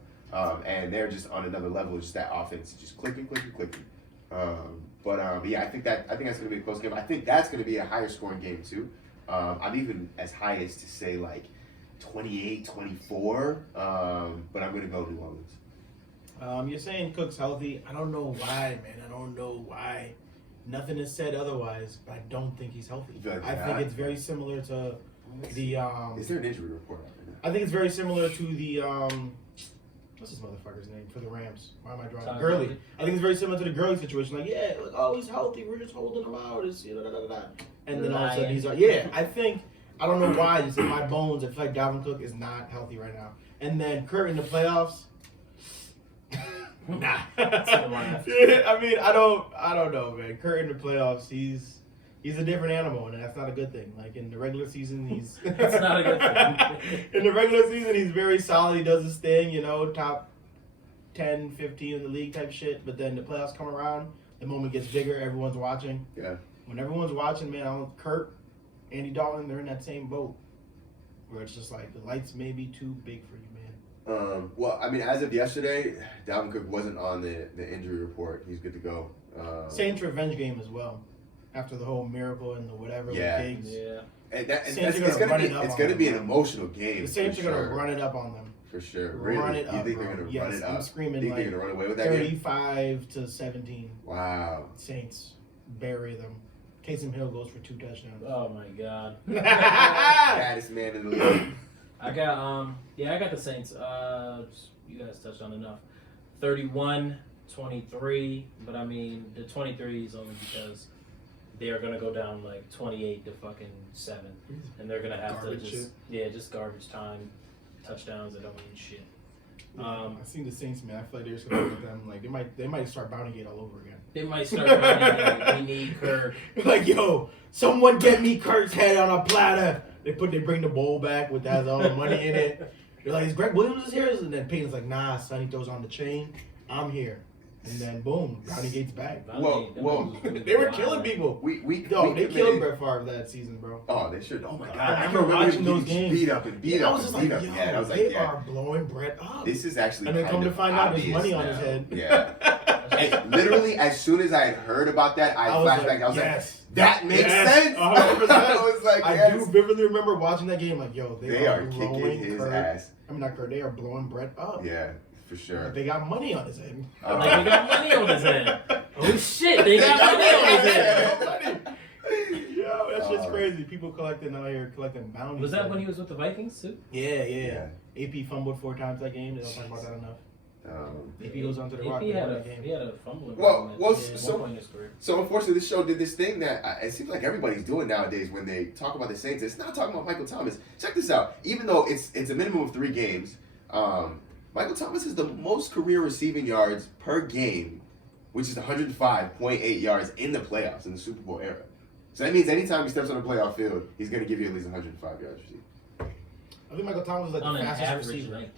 and they're just on another level. Just that offense, just clicking. But yeah, I think that's going to be a close game. I think that's going to be a higher scoring game too. I'm even as high as to say like 28-24, but I'm going to go New Orleans. You're saying Cook's healthy. I don't know why, man. I don't know why. Nothing is said otherwise, but I don't think he's healthy. You feel like I he's think not? it's very similar to the. Is there an injury report out right now? I think it's very similar to the. What's this motherfucker's name for the Rams? Why am I drawing? Todd Gurley. Gurley. I think it's very similar to the Gurley situation. Like, yeah, like, oh, he's healthy. We're just holding him out. It's, and then all of a sudden he's like, yeah. I don't know why. Just in my bones, I feel like Dalvin Cook is not healthy right now. And then Kurt in the playoffs. Nah. Yeah, I mean, I don't know, man. Kurt in the playoffs, he's a different animal, and that's not a good thing. Like in the regular season, he's It's not a good thing. In the regular season, he's very solid. He does his thing, top 10, 15 in the league type shit. But then the playoffs come around, the moment gets bigger. Everyone's watching. Yeah. When everyone's watching, man, Kurt Andy Dalton, they're in that same boat where it's just like the lights may be too big for you, man. Well, I mean, as of yesterday, Dalvin Cook wasn't on the injury report. He's good to go. Saints revenge game as well. After the whole miracle and the whatever Yeah. with Diggs. Yeah. And Saints are it's gonna gonna run be it up it's on gonna them, be an bro. emotional game. The Saints for are going to sure. run it up on them. For sure. Run Really? it You up, think bro. they're gonna Yes, run it I'm up? screaming Think like they're gonna run away with that game? 35-17. Wow. Saints bury them. Taysom Hill goes for 2 touchdowns. Oh my god. Baddest man in the league. I got the Saints. You guys touched on enough. 31-23, but I mean the 23 is only because they are gonna go down like 28 to fucking 7, and they're gonna have Garbage to just garbage time touchdowns that don't mean shit. I seen the Saints, man. I feel like they're just gonna look at them like they might start Bounty Gate all over again. They might start running. We need Kirk. Like, yo, someone get me Kirk's head on a platter. They bring the bowl back with that all the money in it. They're like, is Greg Williams is here? And then Peyton's like, nah, son. He throws on the chain. I'm here. And then boom, Bounty Gate's back. Well, They were killing people. We killed Brett Favre that season, bro. Oh, they should. Oh my god! I I remember remember watching when those he games. beat up and beat I up was and just beat like, up. yo, Yeah, and I was like, they yeah, are blowing Brett up. this is actually. And then kind come to of find out there's obvious money on his now. head. Yeah. And literally, as soon as I had heard about that, I was flashed like, back. I was yes. like, that makes Yes, sense. 100%. I was like, I yes. do vividly remember watching that game. Like, yo, They are kicking blowing his Kurt. ass. I mean, not Kurt. They are blowing Brett up. Yeah, for sure. They got money on his head. Like, they got money on his head. Oh shit, they got money on his head. Yo, that shit's crazy. People collecting out here, collecting bounties. Was that when he was with the Vikings too? Yeah. AP fumbled 4 times that game. They don't talk about that enough. AP goes on to the Rock. He had game. a fumble. Well, at one so- point in his career. So unfortunately, this show did this thing that it seems like everybody's doing nowadays when they talk about the Saints. It's not talking about Michael Thomas. Check this out. Even though it's a minimum of 3 games, Michael Thomas has the most career receiving yards per game, which is 105.8 yards in the playoffs in the Super Bowl era. So that means anytime he steps on the playoff field, he's going to give you at least 105 yards receiving. I think Michael Thomas was like On the an fastest average receiver. night.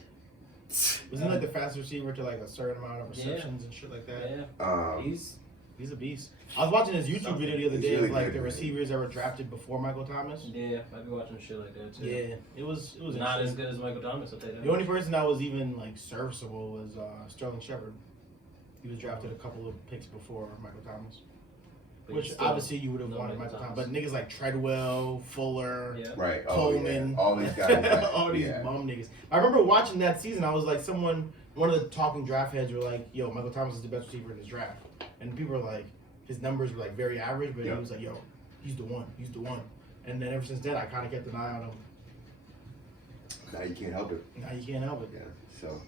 Wasn't he like the fastest receiver to like a certain amount of receptions and shit like that? Yeah. He's a beast. I was watching his YouTube video the other He's day really of like good, the man. receivers that were drafted before Michael Thomas. Yeah, I'd be watching shit like that too. Yeah, it was Not as interesting. good as Michael Thomas, I'll tell you that. The only person that was even like serviceable was Sterling Shepard. He was drafted a couple of picks before Michael Thomas. But Which still, obviously you would have no wanted Michael Michael Thomas. But niggas like Treadwell, Fuller, Yeah. Right. Coleman, Oh, yeah. All these guys. all these yeah. bum niggas. I remember watching that season. I was like, one of the talking draft heads were like, "Yo, Michael Thomas is the best receiver in this draft," and people were like, his numbers were like very average, but he was like, "Yo, he's the one. He's the one." And then ever since then, I kind of kept an eye on him. Now you can't help it. Now you can't help it. Yeah. So,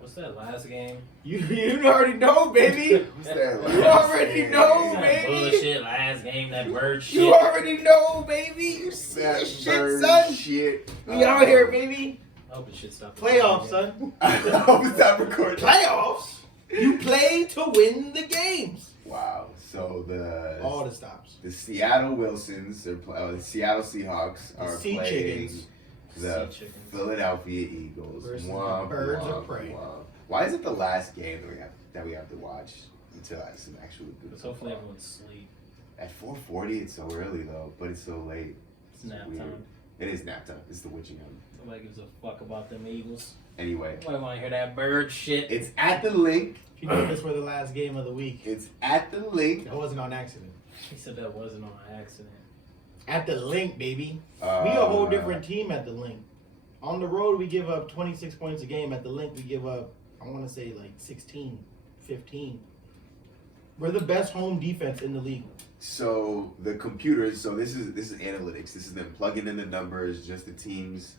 What's that last game? You already know, baby. what's that? You already know, That baby. bullshit last game, that bird shit. You already know, baby. You see That this shit, bird son. shit. We out here, baby. I hope the shit stops. Playoffs, son. I hope it's not recording. Playoffs. You play to win the games. Wow. So All the stops. the Seattle Wilsons, the Seattle Seahawks The are Sea playing Chickens. the Sea Chickens. Philadelphia Eagles. Versus the Womp, Birds of womp, Prey. womp. Why is it the last game that we have to watch until some actually good Because hopefully football? everyone's asleep. At 4:40, it's so early though, but it's so late. It's nap weird. time. It is nap time. It's the witching hour. Nobody gives a fuck about them Eagles. Anyway, Nobody want to hear that bird shit. it's at the link. If you know this for the last game of the week, It's at the link. that wasn't on accident. He said that wasn't on accident. At the link, baby. We a whole different team at the link. On the road, we give up 26 points a game. At the link, we give up, I want to say, like 16, 15. We're the best home defense in the league. So the computers. So this is analytics. This is them plugging in the numbers, just the teams,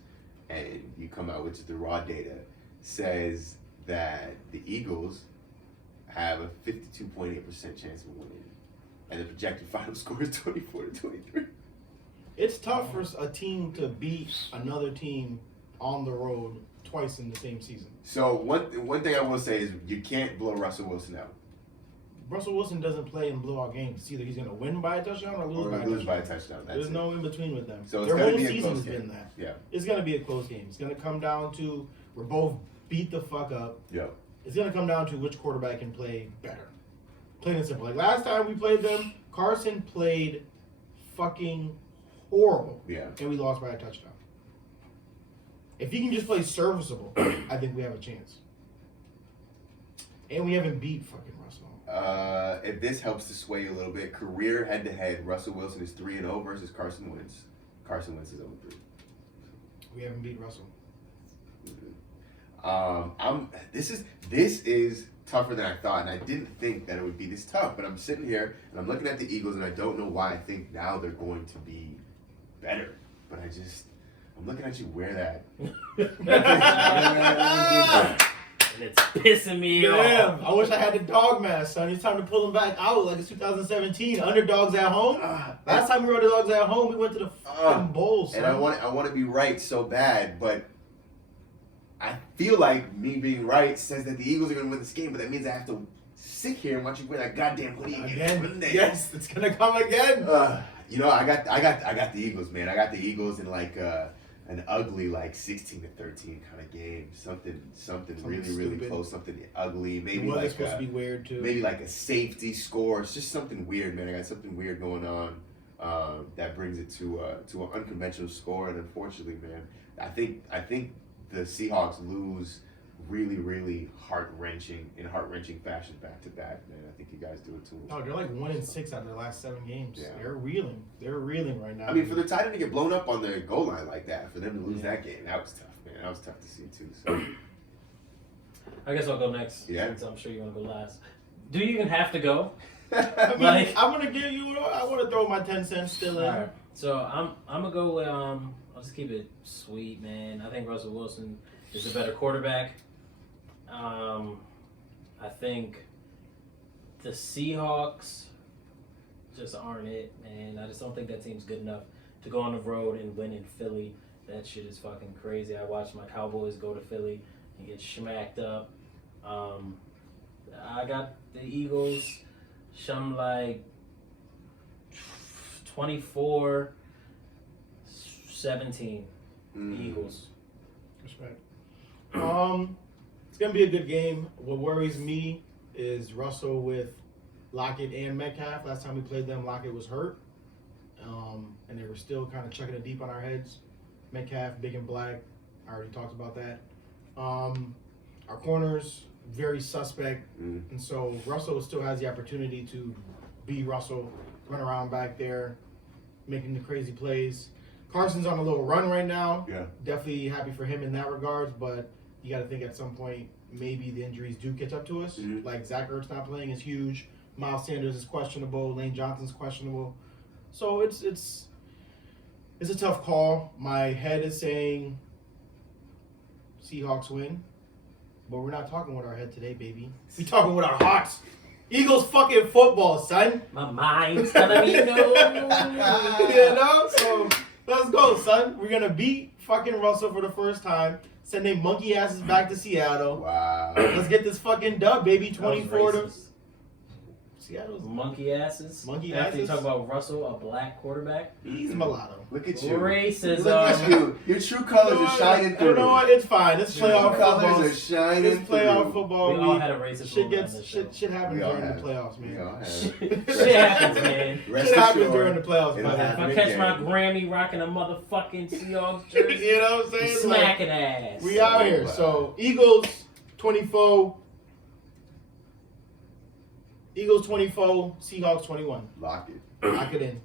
and you come out with the raw data. Says that the Eagles have a 52.8% chance of winning, and the projected final score is 24-23. It's tough for a team to beat another team on the road twice in the same season. So one thing I will say is you can't blow Russell Wilson out Russell Wilson doesn't play in blowout games. It's either he's going to win by a touchdown or lose by a touchdown. That's There's it. no in between with them. So it's Their gonna whole be a season close has game. been that. Yeah. It's going to be a close game. It's going to come down to we're both beat the fuck up. Yeah. It's going to come down to which quarterback can play better. Plain and simple. Like last time we played them, Carson played fucking horrible. Yeah. And we lost by a touchdown. If he can just play serviceable, I think we have a chance. And we haven't beat fucking Russell. If this helps to sway you a little bit, career head-to-head, Russell Wilson is 3-0 versus Carson Wentz. Carson Wentz is 0-3. We haven't beat Russell. This is tougher than I thought, and I didn't think that it would be this tough. But I'm sitting here and I'm looking at the Eagles, and I don't know why I think now they're going to be better. But I'm looking at you wear that. And it's pissing me Damn, off. I wish I had the dog mask, son. It's time to pull them back out like it's 2017. Underdogs at home. Last time we were underdogs at home, we went to the fucking bowl, son. And I want to be right so bad, but I feel like me being right says that the Eagles are going to win this game, but that means I have to sit here and watch you wear that goddamn hoodie Again, yes, it's gonna come again. I got the Eagles, man. I got the Eagles in like an ugly like 16-13 kind of game. Something really stupid. close. Something ugly. The Maybe weather's like supposed to be weird too. maybe like a safety score. It's just something weird, man. I got something weird going on that brings it to an unconventional score. And unfortunately, man, I think the Seahawks lose really heart-wrenching fashion back to back, man. I think you guys do it too. Oh, they're like 1-6 out of their last 7 games. Yeah. They're reeling. They're reeling right now. I mean, for the tight end to get blown up on the goal line like that, for them to lose that game, that was tough, man. That was tough to see too. So I guess I'll go next. Yeah. Since I'm sure you want to go last. Do you even have to go? I mean, Like- I'm gonna give you. I want to throw my 10 cents still in. Alright. So I'm gonna go with I'll just keep it sweet, man. I think Russell Wilson is a better quarterback. I think the Seahawks just aren't it, man. I just don't think that team's good enough to go on the road and win in Philly. That shit is fucking crazy. I watched my Cowboys go to Philly and get smacked up. I got the Eagles. Some like 24-17 Eagles. Respect. It's gonna be a good game. What worries me is Russell with Lockett and Metcalf. Last time we played them, Lockett was hurt, and they were still kind of chucking it deep on our heads. Metcalf, big and black. I already talked about that. Our corners very suspect, and so Russell still has the opportunity to be Russell, run around back there, making the crazy plays. Carson's on a little run right now. Yeah. Definitely happy for him in that regards, but you got to think at some point maybe the injuries do catch up to us. Like Zach Ertz not playing is huge. Miles Sanders is questionable. Lane Johnson's questionable. So it's a tough call. My head is saying Seahawks win, but we're not talking with our head today, baby. We talking with our hearts. Eagles fucking football, son. My mind's telling me no. You know? So let's go, son. We're gonna beat fucking Russell for the first time. Send them monkey asses back to Seattle. wow. Let's get this fucking dub, baby. That was 24 to racist. Seattle's. Monkey asses. Monkey After you asses? talk about Russell, a black quarterback. He's mulatto. Look at you. Racism. Look at you. Your true colors are shining through. You know what? It's fine. It's Your playoff true colors football. are shining It's playoff through. football. We all had a racist Shit moment on gets this show. shit happens We all during the have. playoffs, We man. all have. Shit happens, man. Rest Shit happens assured, during the playoffs, it'll man. If happen I catch my again. Grammy rocking a motherfucking Seahawks jersey, You know what I'm saying? smacking ass. We out here. wow. So Eagles 24. Eagles 24. Seahawks 21. Lock it. Lock it in.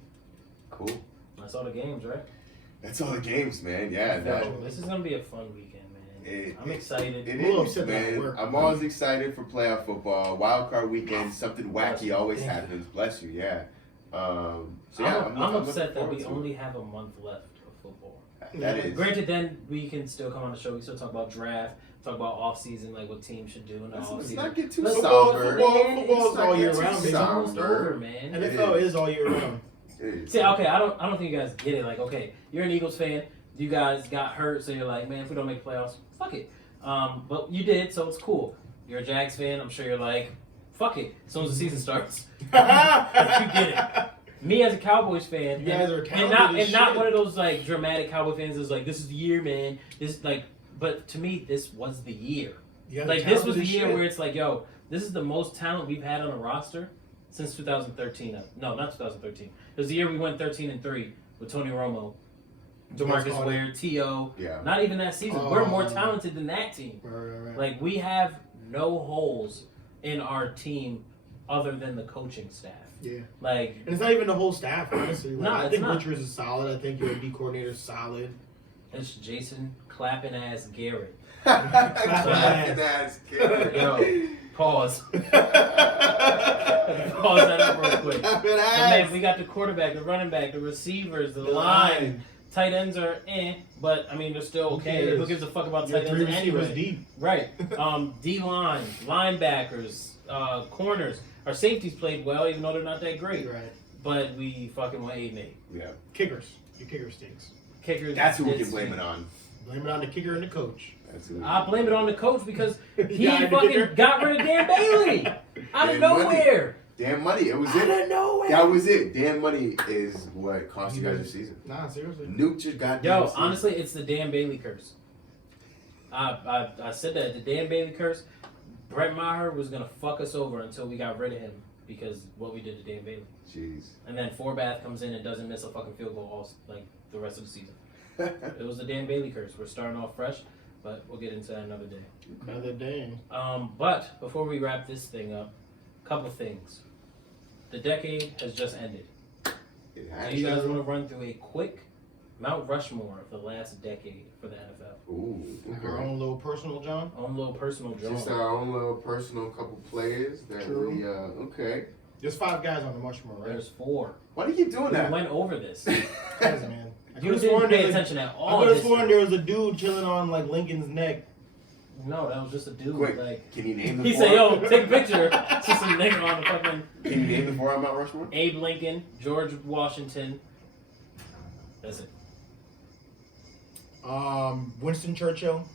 Cool. That's all the games, right? That's all the games, man. Yeah. So, this is gonna be a fun weekend, man. I'm excited. It I'm a little is, upset that I man. work. I'm always excited for playoff football. Wild card weekend, something wacky always Thank you. happens. Bless you, yeah. So yeah, I'm looking upset that forward we to only have a month left of football. it. That is. Granted, then we can still come on the show. We still talk about draft, talk about off season, like what teams should do in the off Let's season. not get too Football, somber. football is all year It's not round, too baby. It's almost somber. over, man. It NFL is. is all year round. It is. See, okay, I don't think you guys get it. Like, okay, you're an Eagles fan. You guys got hurt, so you're like, man, if we don't make playoffs, fuck it. But you did, so it's cool. You're a Jags fan. I'm sure you're like, fuck it. As soon as the season starts, you get it. Me as a Cowboys fan, You guys are and talented as not shit. one of those like dramatic Cowboy fans that's like, this is the year, man. This like, but to me, this was the year. You guys are Like this was talented the as year shit. where it's like, yo, this is the most talent we've had on a roster since 2013. No, not 2013. It was the year we went 13-3 with Tony Romo, DeMarcus Ware, T.O. Yeah. Not even that season. We're more talented than that team. Right. Like, we have no holes in our team other than the coaching staff. Yeah. Like, and it's not even the whole staff, honestly. Like, No, I it's think not. Richards is solid. I think your D coordinator's solid. it's Jason clapping ass Garrett. That's good. Yo, pause. Pause that up real quick. But man, we got the quarterback, the running back, the receivers, the line. Tight ends are but I mean they're still okay. Who gives a fuck about tight ends anyway? Deep. Right. D line, linebackers, corners. Our safeties played well, even though they're not that great. Right. But we fucking went 8-8. Yeah. Kickers. Your kicker stinks. Kickers. That's who we can blame it on. Blame it on the kicker and the coach. I blame it on the coach because he Yeah, fucking got rid of Dan Bailey out of Dan Money. nowhere. Dan Money, it was Out it. of nowhere. That was it. Dan Money is what cost you guys your season. Nah, seriously. Nuked your goddamn Yo, season. honestly, it's the Dan Bailey curse. I said that, the Dan Bailey curse. Brett Maher was gonna fuck us over until we got rid of him because what we did to Dan Bailey. Jeez. And then Forbath comes in and doesn't miss a fucking field goal all like the rest of the season. It was the Dan Bailey curse. We're starting off fresh, but we'll get into that another day. Another day. But before we wrap this thing up, couple things. The decade has just ended. It Do you guys want to run through a quick Mount Rushmore of the last decade for the NFL? Ooh, Like our own little personal John. On a little personal joke. Just our own little personal couple players that True. we okay. There's 5 guys on the Rushmore, right? There's 4. Why do you keep doing We that? went over this. Guys, man. I You could've didn't sworn pay there was attention at I all. could have this sworn year. there was a dude chilling on like Lincoln's neck. No, that was just a dude. Quick, Like, can you name the he 4? said, "Yo, take a picture." It's just some nigga on the fucking. Can you name the 4 on Mount Rushmore? Abe Lincoln, George Washington. That's it. Winston Churchill,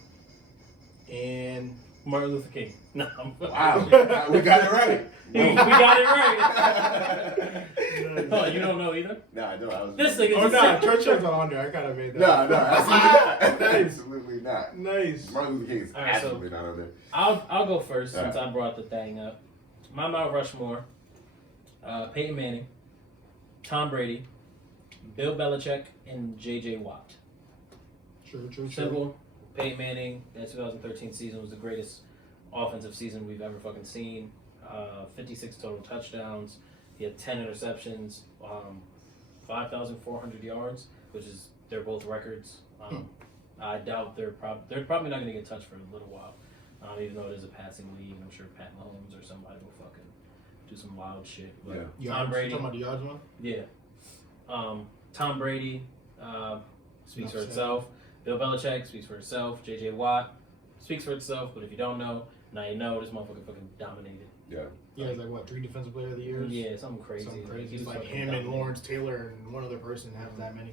and Martin Luther King. No, Wow, we got it right. we got it right. Oh, you don't know either? No, I know. I was. This thing is oh no, a Churchill's not on there. I kind of made that. No, absolutely not. Nice. Absolutely not. Nice. Martin Luther King is All right, so- absolutely not on there. I'll go first All since right. I brought the thing up. My Mount Rushmore: Peyton Manning, Tom Brady, Bill Belichick, and J.J. Watt. True. Simple. Peyton Manning, that 2013 season was the greatest offensive season we've ever fucking seen. 56 total touchdowns. He had 10 interceptions, 5,400 yards, which is they're both records. I doubt they're probably not going to get touched for a little while, even though it is a passing league. I'm sure Pat Mahomes or somebody will fucking do some wild shit. But Yeah. Tom Brady, Talking about the yards one? yeah. Tom Brady speaks for Enough said. itself. Bill Belichick speaks for itself. J.J. Watt speaks for itself. But if you don't know, now you know this motherfucker fucking dominated. Yeah. Yeah, he's like what, 3 defensive player of the year? Yeah, something crazy. Something crazy. He It's was like fucking him and dominated. Lawrence Taylor and one other person have that many.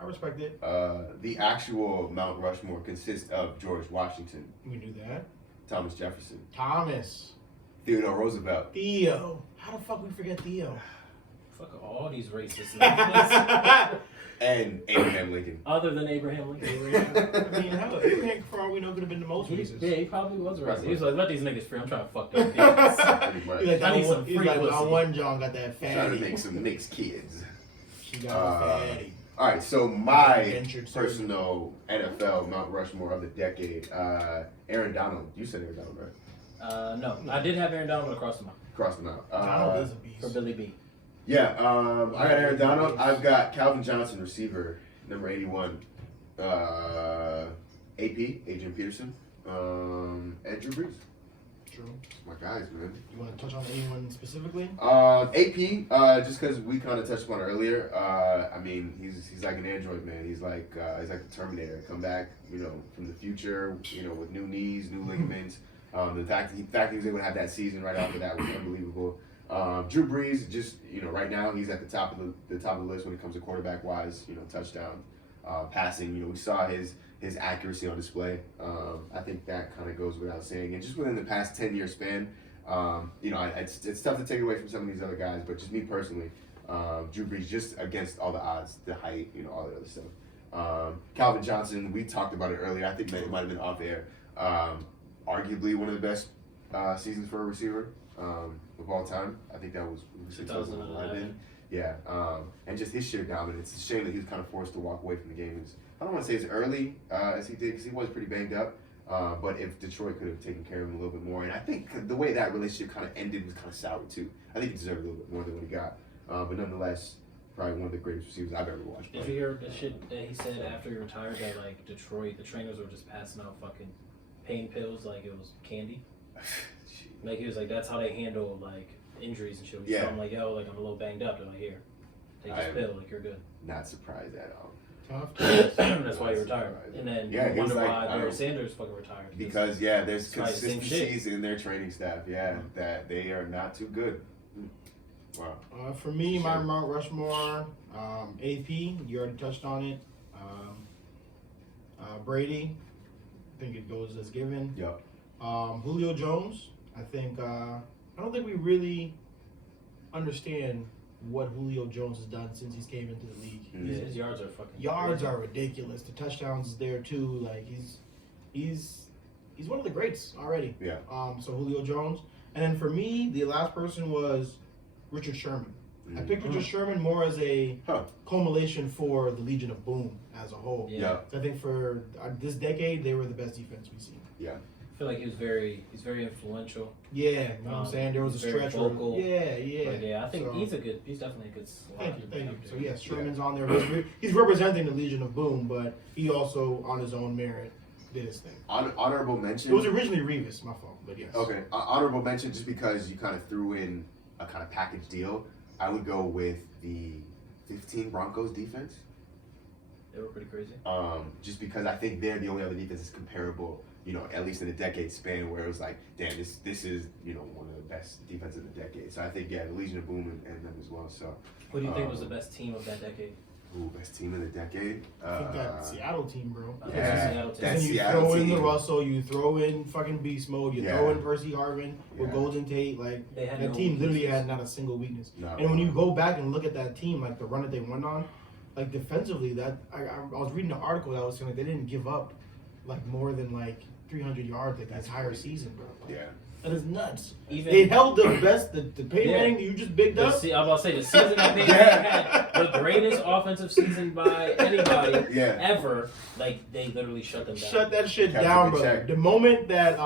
I respect it. The actual Mount Rushmore consists of George Washington, We knew that. Thomas Jefferson, Thomas. Theodore Roosevelt. Theo. How the fuck we forget Theo? Fuck all these racists. names. And Abraham Lincoln. Other than Abraham Lincoln. I mean, hell, Abraham, for all we know, could have been the most racist. Yeah, he probably was racist. He was like, let these niggas free. I'm trying to fuck them. Pretty much. He's like, I need that some one, he's free like, pussy. my one John got that Trying fatty. to make some mixed kids. She got a fatty. All right, so my Indentured servant. personal NFL Mount Rushmore of the decade, Aaron Donald. You said Aaron Donald, right? No, I did have Aaron Donald across the mouth Cross them out. Donald is a beast. for Billy B. Yeah, I got Aaron Donald. I've got Calvin Johnson, receiver, number 81. AP, Adrian Peterson, and Drew Brees. True. My guys, man. You want to touch on anyone specifically? AP, just because we kind of touched upon it earlier. I mean, he's like an android, man. He's like the Terminator. Come back, from the future, with new knees, new ligaments. The fact that he was able to have that season right after that was unbelievable. Drew Brees, just right now he's at the top of the list when it comes to quarterback wise. Touchdown, passing. We saw his accuracy on display. I think that kind of goes without saying. And just within the past 10-year span, it's tough to take away from some of these other guys, but just me personally, Drew Brees, just against all the odds, the height, all the other stuff. Calvin Johnson, we talked about it earlier. I think that it might have been off air. Arguably one of the best seasons for a receiver of all time. I think that was 2011. Yeah, and just his sheer dominance. It's a shame that he was kind of forced to walk away from the game. I don't want to say as early as he did because he was pretty banged up. But if Detroit could have taken care of him a little bit more, and I think the way that relationship kind of ended was kind of sour too. I think he deserved a little bit more than what he got. But nonetheless, probably one of the greatest receivers I've ever watched. Did you hear the shit that he said after he retired that like Detroit, the trainers were just passing out fucking pain pills like it was candy? Like he was like, that's how they handle like injuries and shit. He Yeah. I'm like, yo, like I'm a little banged up. They're like, here, take this pill, like you're good. Not surprised at all. Tough. That's why he retired. And then Yeah, you he was wonder like, why Barry Sanders fucking retired. Because there's It's probably the same consistencies in their training staff. Yeah, that they are not too good. Wow. For me, my Mount Rushmore, AP, you already touched on it. Brady, I think it goes as given. Yep. Julio Jones, I think, I don't think we really understand what Julio Jones has done since he's came into the league. Yeah, his yards are fucking. Yards are ridiculous. The touchdowns is there too. Like he's one of the greats already. Yeah. So Julio Jones, and then for me, the last person was Richard Sherman. I picked Richard Sherman more as a culmination for the Legion of Boom as a whole. Yeah. So I think for this decade, they were the best defense we've seen. Yeah. I feel like he's very influential. Yeah, you know what I'm saying? There was a he's very stretch where, vocal. yeah. But yeah, I think So- he's definitely a good slot. Thank you. So yes, Sherman's on there. He's representing the Legion of Boom, but he also, on his own merit, did his thing. Honorable mention. It was originally Revis, my fault, but yes. Okay. Honorable mention, just because you kind of threw in a kind of package deal, I would go with the 15 Broncos defense. They were pretty crazy. Just because I think they're the only other defense that's comparable, at least in a decade span where it was like, damn, this is, one of the best defenses of the decade. So I think, the Legion of Boom and them as well. So, Who do you think was the best team of that decade? Best team in the decade? I think that Seattle team, bro. I think Yeah, it's Seattle team. that And you Seattle throw in the team. Russell, you throw in fucking beast mode, you Yeah. throw in Percy Harvin with Yeah. Golden Tate. Like They had that no team literally weaknesses. had not a single weakness. No. And when you go back and look at that team, like the run that they went on, like defensively, that I was reading an article that was saying like they didn't give up like more than like 300 yards like the entire season, bro. Like, Yeah. that is nuts. Even They held the best, the Peyton Yeah. Manning that you just bigged up. I was about to say the season that they had the greatest offensive season by anybody Yeah. ever. Like they literally shut them down. Shut that shit Kept down, him in bro. check. The moment that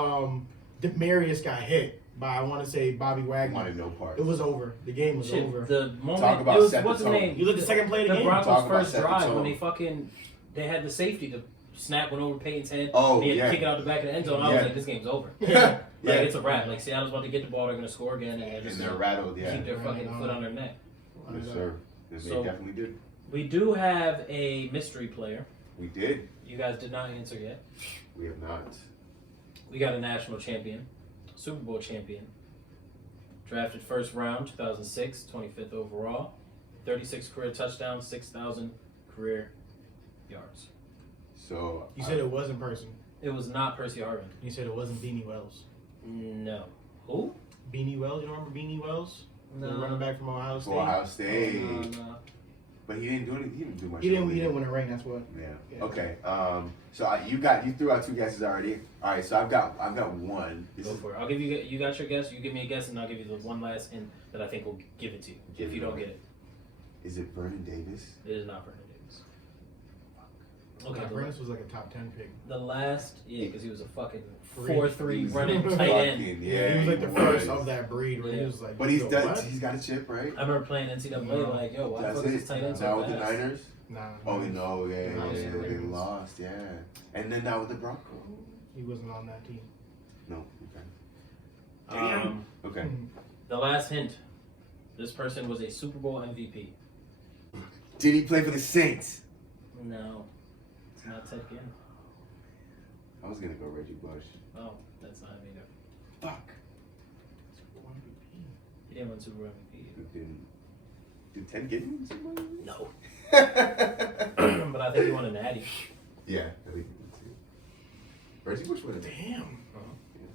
Demarius got hit by, I want to say, Bobby Wagner, Wanted no part. it was over. The game was Shit, over. the moment Talk about it was set the what's his tone. name? You look at the second play of the The game. Talk Broncos' about first set the drive when tone. they had the safety to snap went over Peyton's head. Oh, and he had yeah. to kick it out the back of the end zone. I was Yeah. like, this game's over. Yeah. Like it's a wrap. Like Seattle's about to get the ball, they're gonna score again, and they're And just they're gonna rattled, yeah. keep their fucking foot on their neck. Yes, sir. Yes, they So- definitely did. We do have a mystery player. We did. You guys did not answer yet. We have not. We got a national champion, Super Bowl champion. Drafted first round, 2006, 25th overall. 36 career touchdowns, 6,000 career yards. So You said it wasn't person. It was not Percy Harvin. You said it wasn't Beanie Wells. No. Who? Beanie Wells, you remember Beanie Wells? The running back from Ohio State. Ohio State, No. but he didn't do anything. He didn't do much. He in the didn't league. win a ring. That's what. Yeah. Yeah. Okay. So you threw out two guesses already. All right. So I've got one. This Go is for it. I'll give you got your guess. You give me a guess, and I'll give you the one last hint that I think will give it to you. If you don't get it, Is it Vernon Davis? it is not Vernon Davis. Okay. Okay, Brandis was like a top 10 pick. The last, because he was a fucking Freak. 4-3 He was running fucking- tight end. Yeah, he was like the was. first of that breed. Where Yeah. he was like, But he's yo, done. what? He's got a chip, right? I remember playing NCAA, like, yo, why the That's fuck is it. this tight end so Now with the fast? Niners. Nah. Oh no, yeah, Yeah, they Ravens. lost, yeah. And then now with the Broncos. He wasn't on that team. No. Okay. Okay. The last hint. This person was a Super Bowl MVP. Did he play for the Saints? No. It's not Ted Ginn. I was gonna go Reggie Bush. Oh, that's not him either. Fuck. He didn't win Super Bowl MVP. Did Ted get him somebody? No. Yeah. But I think he won a natty. I think he did too. Reggie Bush won a Damn.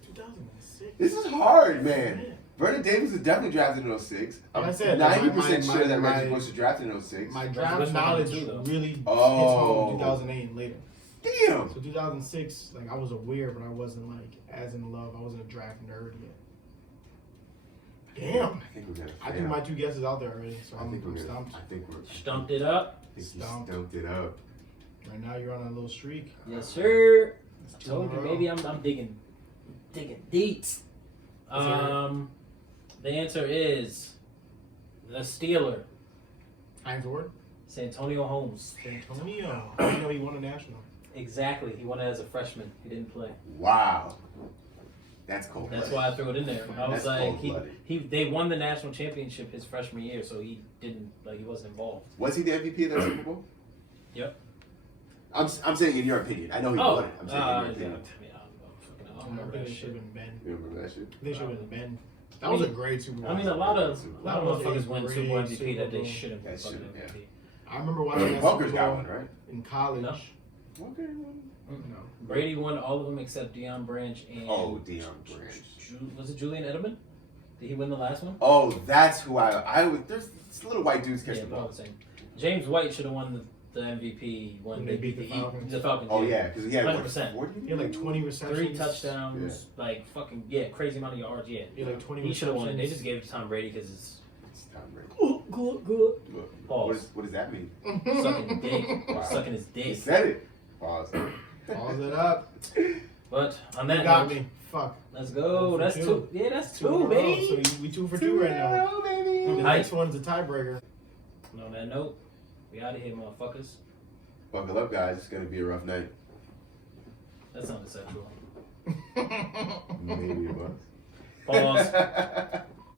2006. This is hard, man. Yeah. Vernon Davis was definitely drafted in 06. Like I'm I said, 90% my- sure that my- Reggie Bush was drafted in 06. My Bush draft went knowledge too, though. really hits Oh. home 2008 and later. Damn. So 2006, like I was aware, but I wasn't like as in love. I wasn't a draft nerd yet. Damn. I think we're gonna. I threw my 2 guesses out there already, so I think I'm we're gonna. stumped. I think we're. Stumped it up. I think you Stumped. stumped it up. Right now you're on a little streak. Yes, sir. It's I 2 told in a you, row. maybe I'm digging deep. The answer is the Steeler, Heinz Ward. Santonio Holmes. Antonio. I didn't know he won a national. Exactly. He won it as a freshman. He didn't play. Wow. That's cold. That's why I threw it in there. I was That's like, cold-blooded. they won the national championship his freshman year, so he didn't he wasn't involved. Was he the MVP of that Super Bowl? Yep. I'm saying in your opinion. I know he won it. I'm saying in your opinion. I I don't remember think that it should shit. have been Ben. You remember that shit? They should have been Ben. That was a great Super Bowl. I mean, a lot of That was a motherfuckers win Super Bowl great MVP that they Super Bowl. shouldn't That be fucking shouldn't, MVP. I remember watching that Bunker's Super got Bowl one, right? in college. No. Okay. You know. Brady won all of them except Deion Branch and Oh, Deion Branch. Was it Julian Edelman? Did he win the last one? Oh, that's who I would. There's little white dudes catching Yeah, the but I'm ball. saying James White should have won the MVP when When they they beat beat the Falcons. The Falcons. Oh yeah, because he had what, 100%. 40? He had like 20 receptions. 3 touchdowns, like fucking crazy amount of yards. Yeah, He had like 20 he should have won it. They receptions. just gave it to Tom Brady because it's It's Tom Brady. good. What does that mean? Sucking dick, Wow. sucking his He dick. said it. Pause. Pause it up. But on You that got note, me. Fuck. let's go. One for That's two. 2. Yeah, that's 2, in a row. baby. So we 2 for 2 right now. The baby. next one's a tiebreaker. And on that note, we out of here, motherfuckers. Buckle up, guys. It's gonna be a rough night. That sounded sexual. Maybe it was. Pause.